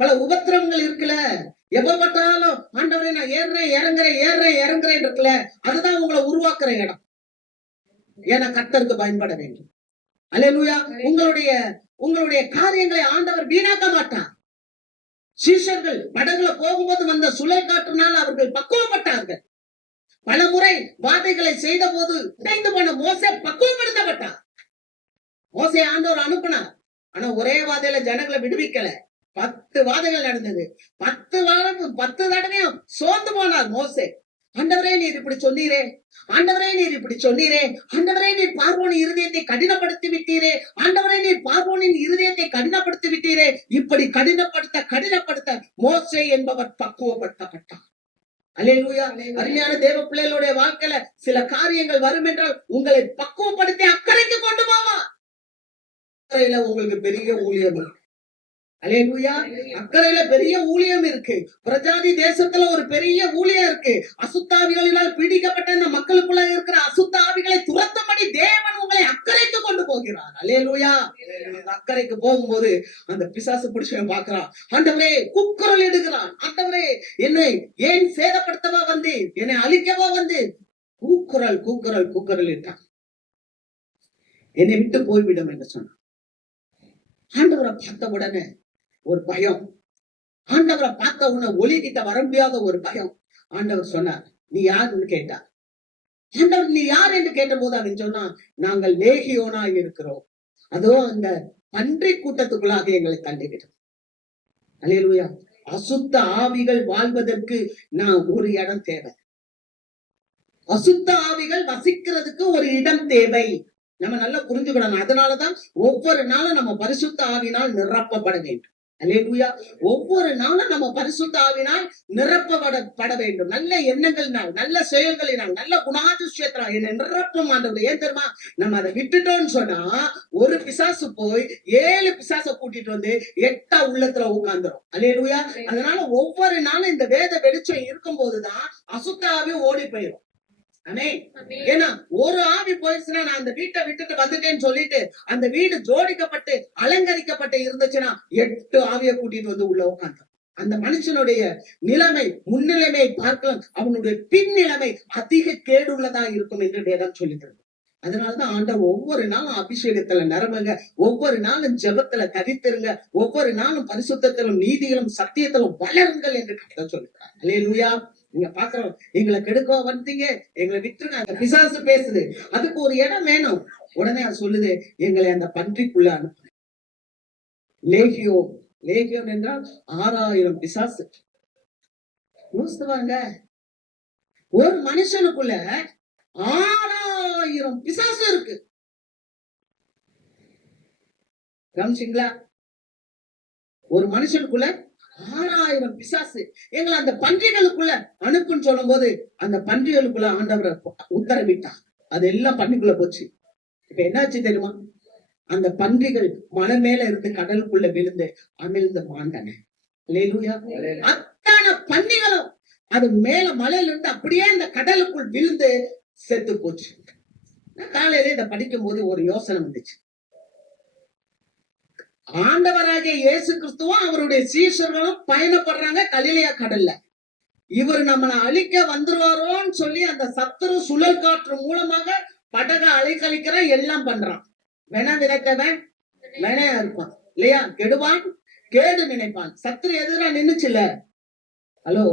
பல உபத்திரவங்கள் இருக்குல்ல, எப்ப பார்த்தாலும் ஆண்டவரே நான் ஏறுறேன் இறங்குறேன் இருக்குல்ல, அதுதான் உங்களை உருவாக்குற இடம். ஏன்னா கர்த்தருக்கு பயன்பட வேண்டும். அல்லேலூயா. உங்களுடைய காரியங்களை ஆண்டவர் வீணாக்க மாட்டார். சீஷர்கள் படகுல போகும்போது வந்த சுழல் காற்றுனால அவர்கள் பக்குவப்பட்டார்கள். பல முறை வாதைகளை செய்த போது உடைந்து போன மோசே பக்குவப்படுத்தப்பட்டார். மோசே ஆண்டவர் அனுப்பினார். ஆனா ஒரே வாதையில ஜனங்களை விடுவிக்கல. 10 வாதைகள் நடந்தது. 10 தடவையும் சோர்ந்து போனார் மோசே. ஆண்டவரே நீர் இப்படி சொன்னீரே, ஆண்டவரே நீர் இப்படி சொன்னீரே, ஆண்டவரே நீர் பார்வோனின் இருதயத்தை கடினப்படுத்தி விட்டீரே, ஆண்டவரே நீர் பார்வோனின் இருதயத்தை கடினப்படுத்தி விட்டீரே. இப்படி கடினப்படுத்த மோசே என்பவர் பக்குவப்படுத்தப்பட்டார். அல்லேலூயா. அருமையான தேவ பிள்ளைகளுடைய வாழ்க்கையில சில காரியங்கள் வரும் என்றால் உங்களை பக்குவப்படுத்தி அக்கறைக்கு கொண்டு போவா. அக்கறையில உங்களுக்கு பெரிய ஊழியம் இருக்கு. அல்லேலூயா. அக்கறையில பெரிய ஊழியம் இருக்கு. பிரஜாதி தேசத்துல ஒரு பெரிய ஊழியம் இருக்கு. அசுத்தாவிகளினால் பீடிக்கப்பட்ட இந்த மக்களுக்குள்ள இருக்கிற அசுத்தாவிகளை துரத்தும்படி தேவன் உங்களை அக்கறைக்கு கொண்டு போகிறார். அல்லேலூயா. அந்த அக்கறைக்கு போகும்போது அந்த பிசாசு பிடிச்சவன் பார்க்கிறான். ஆண்டவரே கூக்குரல் இடுகிறான். ஆண்டவரே என்னை ஏன் சேதப்படுத்தவா வந்து, என்னை அழிக்கவா வந்து, கூக்குரல் இட்டான். என்னை விட்டு போய்விடும் என்று சொன்னான். ஆண்டவரை பார்த்த உடனே ஒரு பயம். ஆண்டவரை பார்த்த உடனே ஒளி கிட்ட வர முடியாத ஒரு பயம். ஆண்டவர் சொன்னார், நீ யாருன்னு கேட்டார். ஆண்டவர் நீ யார் என்று கேட்ட போது அவன் சொன்னான், நாங்கள் லேகியோனா இருக்கிறோம். அதோ அந்த பன்றி கூட்டத்துக்குள்ளாக எங்களை தள்ளிவிடும். அல்லேலூயா. அசுத்த ஆவிகள் வாழ்வதற்கு நான் ஒரு இடம் தேவை. அசுத்த ஆவிகள் வசிக்கிறதுக்கு ஒரு இடம் தேவை. நம்ம நல்லா புரிஞ்சுக்கணும். அதனாலதான் ஒவ்வொரு நாளும் நம்ம பரிசுத்த ஆவினால் நிரப்பப்பட வேண்டும். அல்லேலூயா. ஒவ்வொரு நாளும் நம்ம பரிசுத்த ஆவினால் நிரப்பப்பட வேண்டும். நல்ல எண்ணங்களினால், நல்ல செயல்களினால், நல்ல குணாதிசயத்தினால் என்ன நிரப்பும் ஆண்டவர். ஏன் தெரியுமா? நம்ம அதை விட்டுட்டோம்னு சொன்னா ஒரு பிசாசு போய் 7 பிசாச கூட்டிட்டு வந்து 8 உள்ளத்துல உட்கார்ந்துரும். அல்லேலூயா. அதனால ஒவ்வொரு நாளும் இந்த வேத வெளிச்சம் இருக்கும் போதுதான் அசுத்த ஆவி ஓடி போயிடும். ஏன்னா ஒரு ஆவி போயிடுச்சுன்னா நான் அந்த வீட்டை விட்டுட்டு வந்துட்டேன்னு சொல்லிட்டு அந்த வீடு ஜோடிக்கப்பட்டு அலங்கரிக்கப்பட்டு இருந்துச்சுன்னா 8 ஆவியை கூட்டிட்டு வந்து உள்ள உட்காந்து அந்த மனுஷனுடைய நிலைமை முன்னிலைமை பார்க்கலாம், அவனுடைய பின்னிலைமை அதிக கேடுள்ளதா இருக்கும் என்று வேதம் சொல்லுகிறது. அதனாலதான் ஆண்டவர் ஒவ்வொரு நாளும் அபிஷேகத்துல நிரம்புங்க, ஒவ்வொரு நாளும் ஜெபத்துல தரித்திருங்க, ஒவ்வொரு நாளும் பரிசுத்தத்திலும் நீதியிலும் சத்தியத்திலும் வளருங்கள் என்று கர்த்தர் சொல்லுகிறார். அல்லேலூயா. நீங்க பாக்குறோம், எங்களை கெடுக்க வந்தீங்க, எங்களை விட்டுருங்க. அந்த பிசாசு பேசுது, அதுக்கு ஒரு இடம் வேணும். உடனே அது சொல்லுது, எங்களை அந்த பன்றிக்குள்ள அனுப்பு. லேகியோன் என்றால் 6000 பிசாசு. யோசித்துவாங்க, ஒரு மனுஷனுக்குள்ள 6000 பிசாசு இருக்கு. கவனிச்சீங்களா? ஒரு மனுஷனுக்குள்ள 6000 பிசாசு. எங்களை அந்த பன்றிகளுக்குள்ள அனுப்புன்னு சொல்லும் போது அந்த பன்றிகளுக்குள்ள ஆண்டவரை உத்தரவிட்டா, அது எல்லாம் பன்றிக்குள்ள போச்சு. இப்ப என்னாச்சு தெரியுமா? அந்த பன்றிகள் மலை மேல இருந்து கடலுக்குள்ள விழுந்து அமிழ்ந்து மாண்டன. அத்தனை பன்றிகளும் அது மேல மலையில இருந்து அப்படியே அந்த கடலுக்குள் விழுந்து செத்து போச்சு. காலையில இதை படிக்கும் போது ஒரு யோசனை வந்துச்சு. ஆண்டவராகிய இயேசு கிறிஸ்துவும் அவருடைய சீஷர்களும் பயணப்படுறாங்க கலிலேயா கடல்ல. இவர் நம்மளை அழிக்க வந்துருவாரோன்னு சொல்லி அந்த சத்துரு சுழல் காற்று மூலமாக படக அலைக்கழிக்கிற எல்லாம் பண்றான். வென விதைத்தவன் வெனையா இருப்பான் இல்லையா? கெடுவான் கேடு நினைப்பான். சத்துரு எதிரா நின்னுச்சுல. ஹலோ,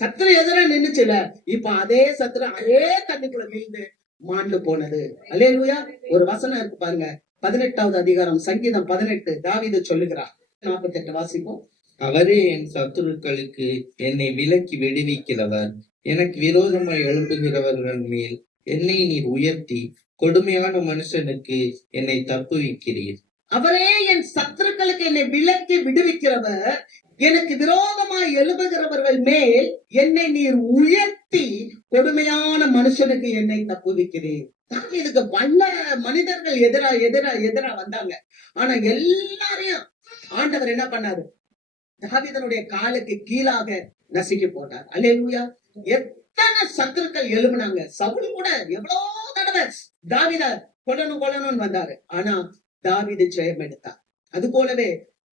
சத்துரு எதிரா நின்னுச்சுல. இப்ப அதே சத்துரு அதே தண்ணிக்குள்ள வீழ்ந்து மாண்டு போனது. அல்லேலூயா. ஒரு வசனம் இருக்கு பாருங்க, 18வது அதிகாரம் சங்கீதம் 18 தாவீது சொல்லுகிறார். 48 வாசிப்போம். அவரே என் சத்துருக்களுக்கு என்னை விலக்கி விடுவிக்கிறவர், எனக்கு விரோதமாய் எழும்புகிறவர்கள் மேல் என்னை நீர் உயர்த்தி கொடுமையான மனுஷனுக்கு என்னை தப்புவிக்கிறீர். அவரே என் சத்துருக்களுக்கு என்னை விலக்கி விடுவிக்கிறவர், எனக்கு விரோதமாய் எழுபுகிறவர்கள் மேல் என்னை நீர் உயர்த்தி கொடுமையான மனுஷனுக்கு என்னை தப்புவிக்கிறேன். தாவீதுக்கு பல மனிதர்கள் எதிரா வந்தாங்க. ஆனா எல்லாரையும் ஆண்டவர் என்ன பண்ணாரு? தாவீதனுடைய காலுக்கு கீழாக நசுக்கி போட்டார். அல்லேலூயா. எத்தனை சத்துருக்கள் எழுப்புனாங்க. சவுல் கூட எவ்வளவு தடவை தாவீத கொல்லணும்னு வந்தாரு. ஆனா தாவீது ஜெயம் எடுத்தார். அது போலவே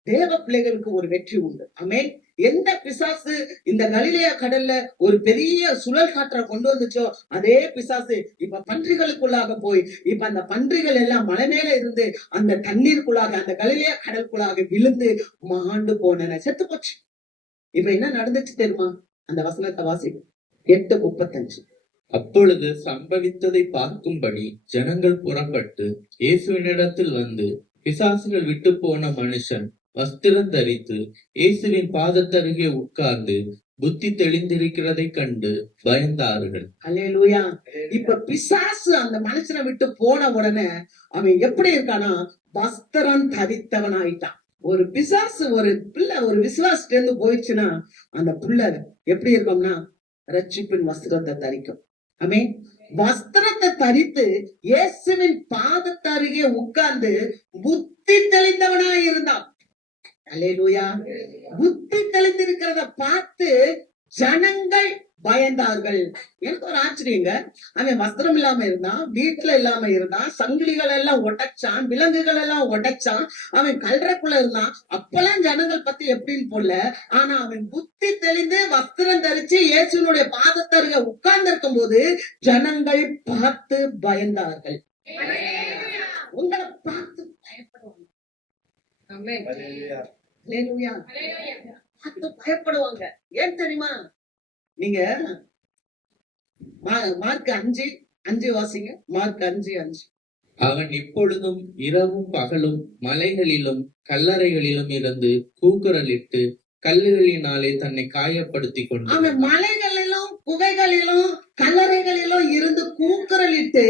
தேவ பிள்ளைகளுக்கு ஒரு வெற்றி உண்டு. ஆமென். எந்த பிசாசு இந்த கலிலேயா கடல்ல ஒரு பெரிய சுழல் காற்றை கொண்டு வந்துச்சோ, அதே பிசாசு இப்ப பன்றிகளுக்குள்ளாக போய் இப்ப அந்த பன்றிகள் எல்லாம் மலை மேல இருந்து அந்த தண்ணீருக்குள்ளாக அந்த கலிலேயா கடலுக்குள்ளாக விழுந்து மாண்டு போனன, செத்து போச்சு. இப்ப என்ன நடந்துச்சு தெரியுமா? அந்த வசனத்தை வாசிக்கும் 8:35. அப்பொழுது சம்பவித்ததை பார்க்கும்படி ஜனங்கள் புறப்பட்டு இயேசுவினிடத்தில் வந்து, பிசாசுகள் விட்டு போன மனுஷன் வஸ்திரம் தரித்து இயேசுவின் பாதத்தருகே உட்கார்ந்து புத்தி தெளிந்திருக்கிறதை கண்டு பயந்தார்கள். அல்லேலூயா. இப்ப பிசாசு அந்த மனுஷனை விட்டு போன உடனே அவன் எப்படி இருக்கானா? வஸ்திரம் தரித்தவனாயிட்டான். ஒரு பிசாசு ஒரு பிள்ளை ஒரு விசுவாசத்துல இருந்து போயிடுச்சுன்னா அந்த பிள்ளை எப்படி இருக்கும்னா ரட்சிப்பின் வஸ்திரத்தை தரிக்கும். ஆமென். வஸ்திரத்தை தரித்து இயேசுவின் பாதத்தருகே உட்கார்ந்து புத்தி தெளிந்தவனாய் இருந்தான். அல்லேலூயா. புத்தி தெளிந்திருக்கிறத பார்த்து ஜனங்கள் பயந்தார்கள். எனக்கு ஒரு ஆச்சரியங்க. அவன் வஸ்திரம் இல்லாம இருந்தான், வீட்டுல இல்லாம இருந்தான், சங்கிலிகள் எல்லாம் உடைச்சான், விலங்குகள் எல்லாம் உடைச்சான், அவன் கல்றக்குள்ள இருந்தான். அப்பெல்லாம் ஜனங்கள் பத்தி எப்படின்னு போல. ஆனா அவன் புத்தி தெளிந்து வஸ்திரம் தரிச்சு இயேசுனுடைய பாதத்தருகே உட்கார்ந்து இருக்கும் போது ஜனங்கள் பார்த்து பயந்தார்கள். உங்களை பார்த்து பயப்படுவாங்க. பார்த்து பயப்படுவாங்க. ஏன் தெரியுமா? நீங்க மார்க் 5:5 வாசிங்க. மார்க் 5:5. அவன் இப்பொழுதும் இரவும் பகலும் மலைகளிலும் கல்லறைகளிலும் இருந்து கூக்குரலிட்டு கல்லுகளினாலே தன்னை காயப்படுத்தி கொண்டு அவன் மலைகளிலும் குகைகளிலும் கல்லறைகளிலும் இருந்து கூக்குரலிட்டு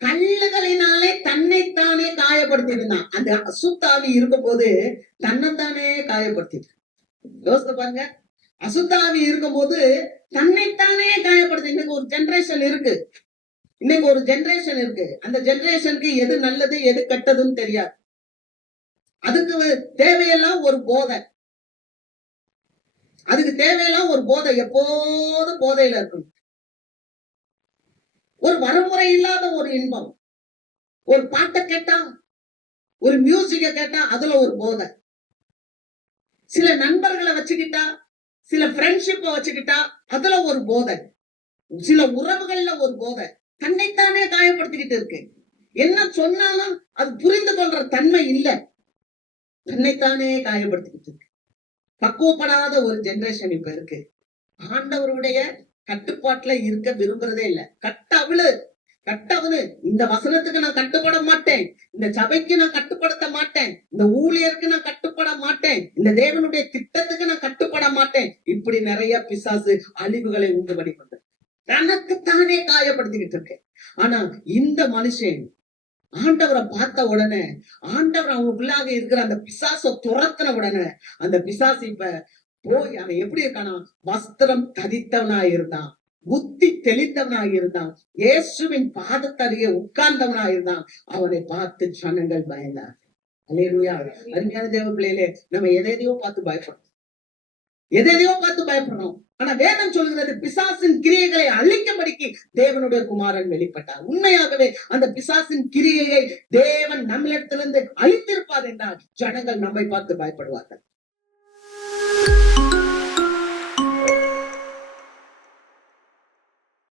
கல்லுகளினாலே தன்னைத்தானே காயப்படுத்தி இருந்தான். அந்த அசுத்தாவி இருக்கும் போது தன்னைத்தானே காயப்படுத்திட்டு யோசித்து பாருங்க. அசுத்தாவி இருக்கும் போது தன்னைத்தானே காயப்படுத்தி. இன்னைக்கு ஒரு ஜெனரேஷன் இருக்கு. அந்த ஜெனரேஷனுக்கு எது நல்லது எது கெட்டதுன்னு தெரியாது. அதுக்கு தேவையெல்லாம் ஒரு போதை. எப்போதும் போதையில இருக்கணும். ஒரு வரமுறை இல்லாத ஒரு இன்பம். ஒரு பாட்டை கேட்டா, ஒரு மியூசிக்க கேட்டா அதுல ஒரு போதை. சில நண்பர்களை வச்சுக்கிட்டா, சில ஃப்ரெண்ட்ஷிப்பை வச்சுக்கிட்டா அதுல ஒரு போதை. சில உறவுகள்ல ஒரு போதை. தன்னைத்தானே காயப்படுத்திக்கிட்டு இருக்கு. என்ன சொன்னாலும் அது புரிந்து கொள்ற தன்மை இல்ல. தன்னைத்தானே காயப்படுத்திக்கிட்டு இருக்கு. பக்குவப்படாத ஒரு ஜெனரேஷன் இப்ப இருக்கு. ஆண்டவருடைய கட்டுப்பாட்டுல இருக்க விரும்புறதே இல்ல. கட்டவனு இந்த வசனத்துக்கு நான் கட்டுப்பட மாட்டேன், இந்த சபைக்கு நான் கட்டுப்படுத்த மாட்டேன், இந்த ஊழியருக்கு நான் கட்டுப்பட மாட்டேன், இந்த தேவனுடைய திட்டத்துக்கு நான் கட்டுப்பட மாட்டேன். இப்படி நிறைய பிசாசு அழிவுகளை உண்டு பண்ணி கொண்டு தனக்குத்தானே காயப்படுத்திக்கிட்டு இருக்கேன். ஆனா இந்த மனுஷன் ஆண்டவரை பார்த்த உடனே, ஆண்டவர் அவனுக்குள்ளாக இருக்கிற அந்த பிசாசை துரத்தின உடனே அந்த பிசாசு இப்ப போய் அவன் எப்படி இருக்கானா? வஸ்திரம் தரித்தவனாய் இருந்தான், புத்தி தெளிந்தவனாய் இருந்தான், இயேசுவின் பாதத்தருகே உட்கார்ந்தவனாய் இருந்தான். அவனை பார்த்து ஜனங்கள் பயந்தார். அல்லேலூயா. அருமையான தேவ பிள்ளைகளே, நம்ம எதையோ பார்த்து பயப்படுறோம். ஆனா வேதம் சொல்கிறது பிசாசின் கிரியைகளை அழிக்கும்படிக்கு தேவனுடைய குமாரன் வெளிப்பட்டார். உண்மையாகவே அந்த பிசாசின் கிரியையை தேவன் நம்மிடத்திலிருந்து அழித்திருப்பார் என்றால் ஜனங்கள் நம்மை பார்த்து பயப்படுவார்கள்.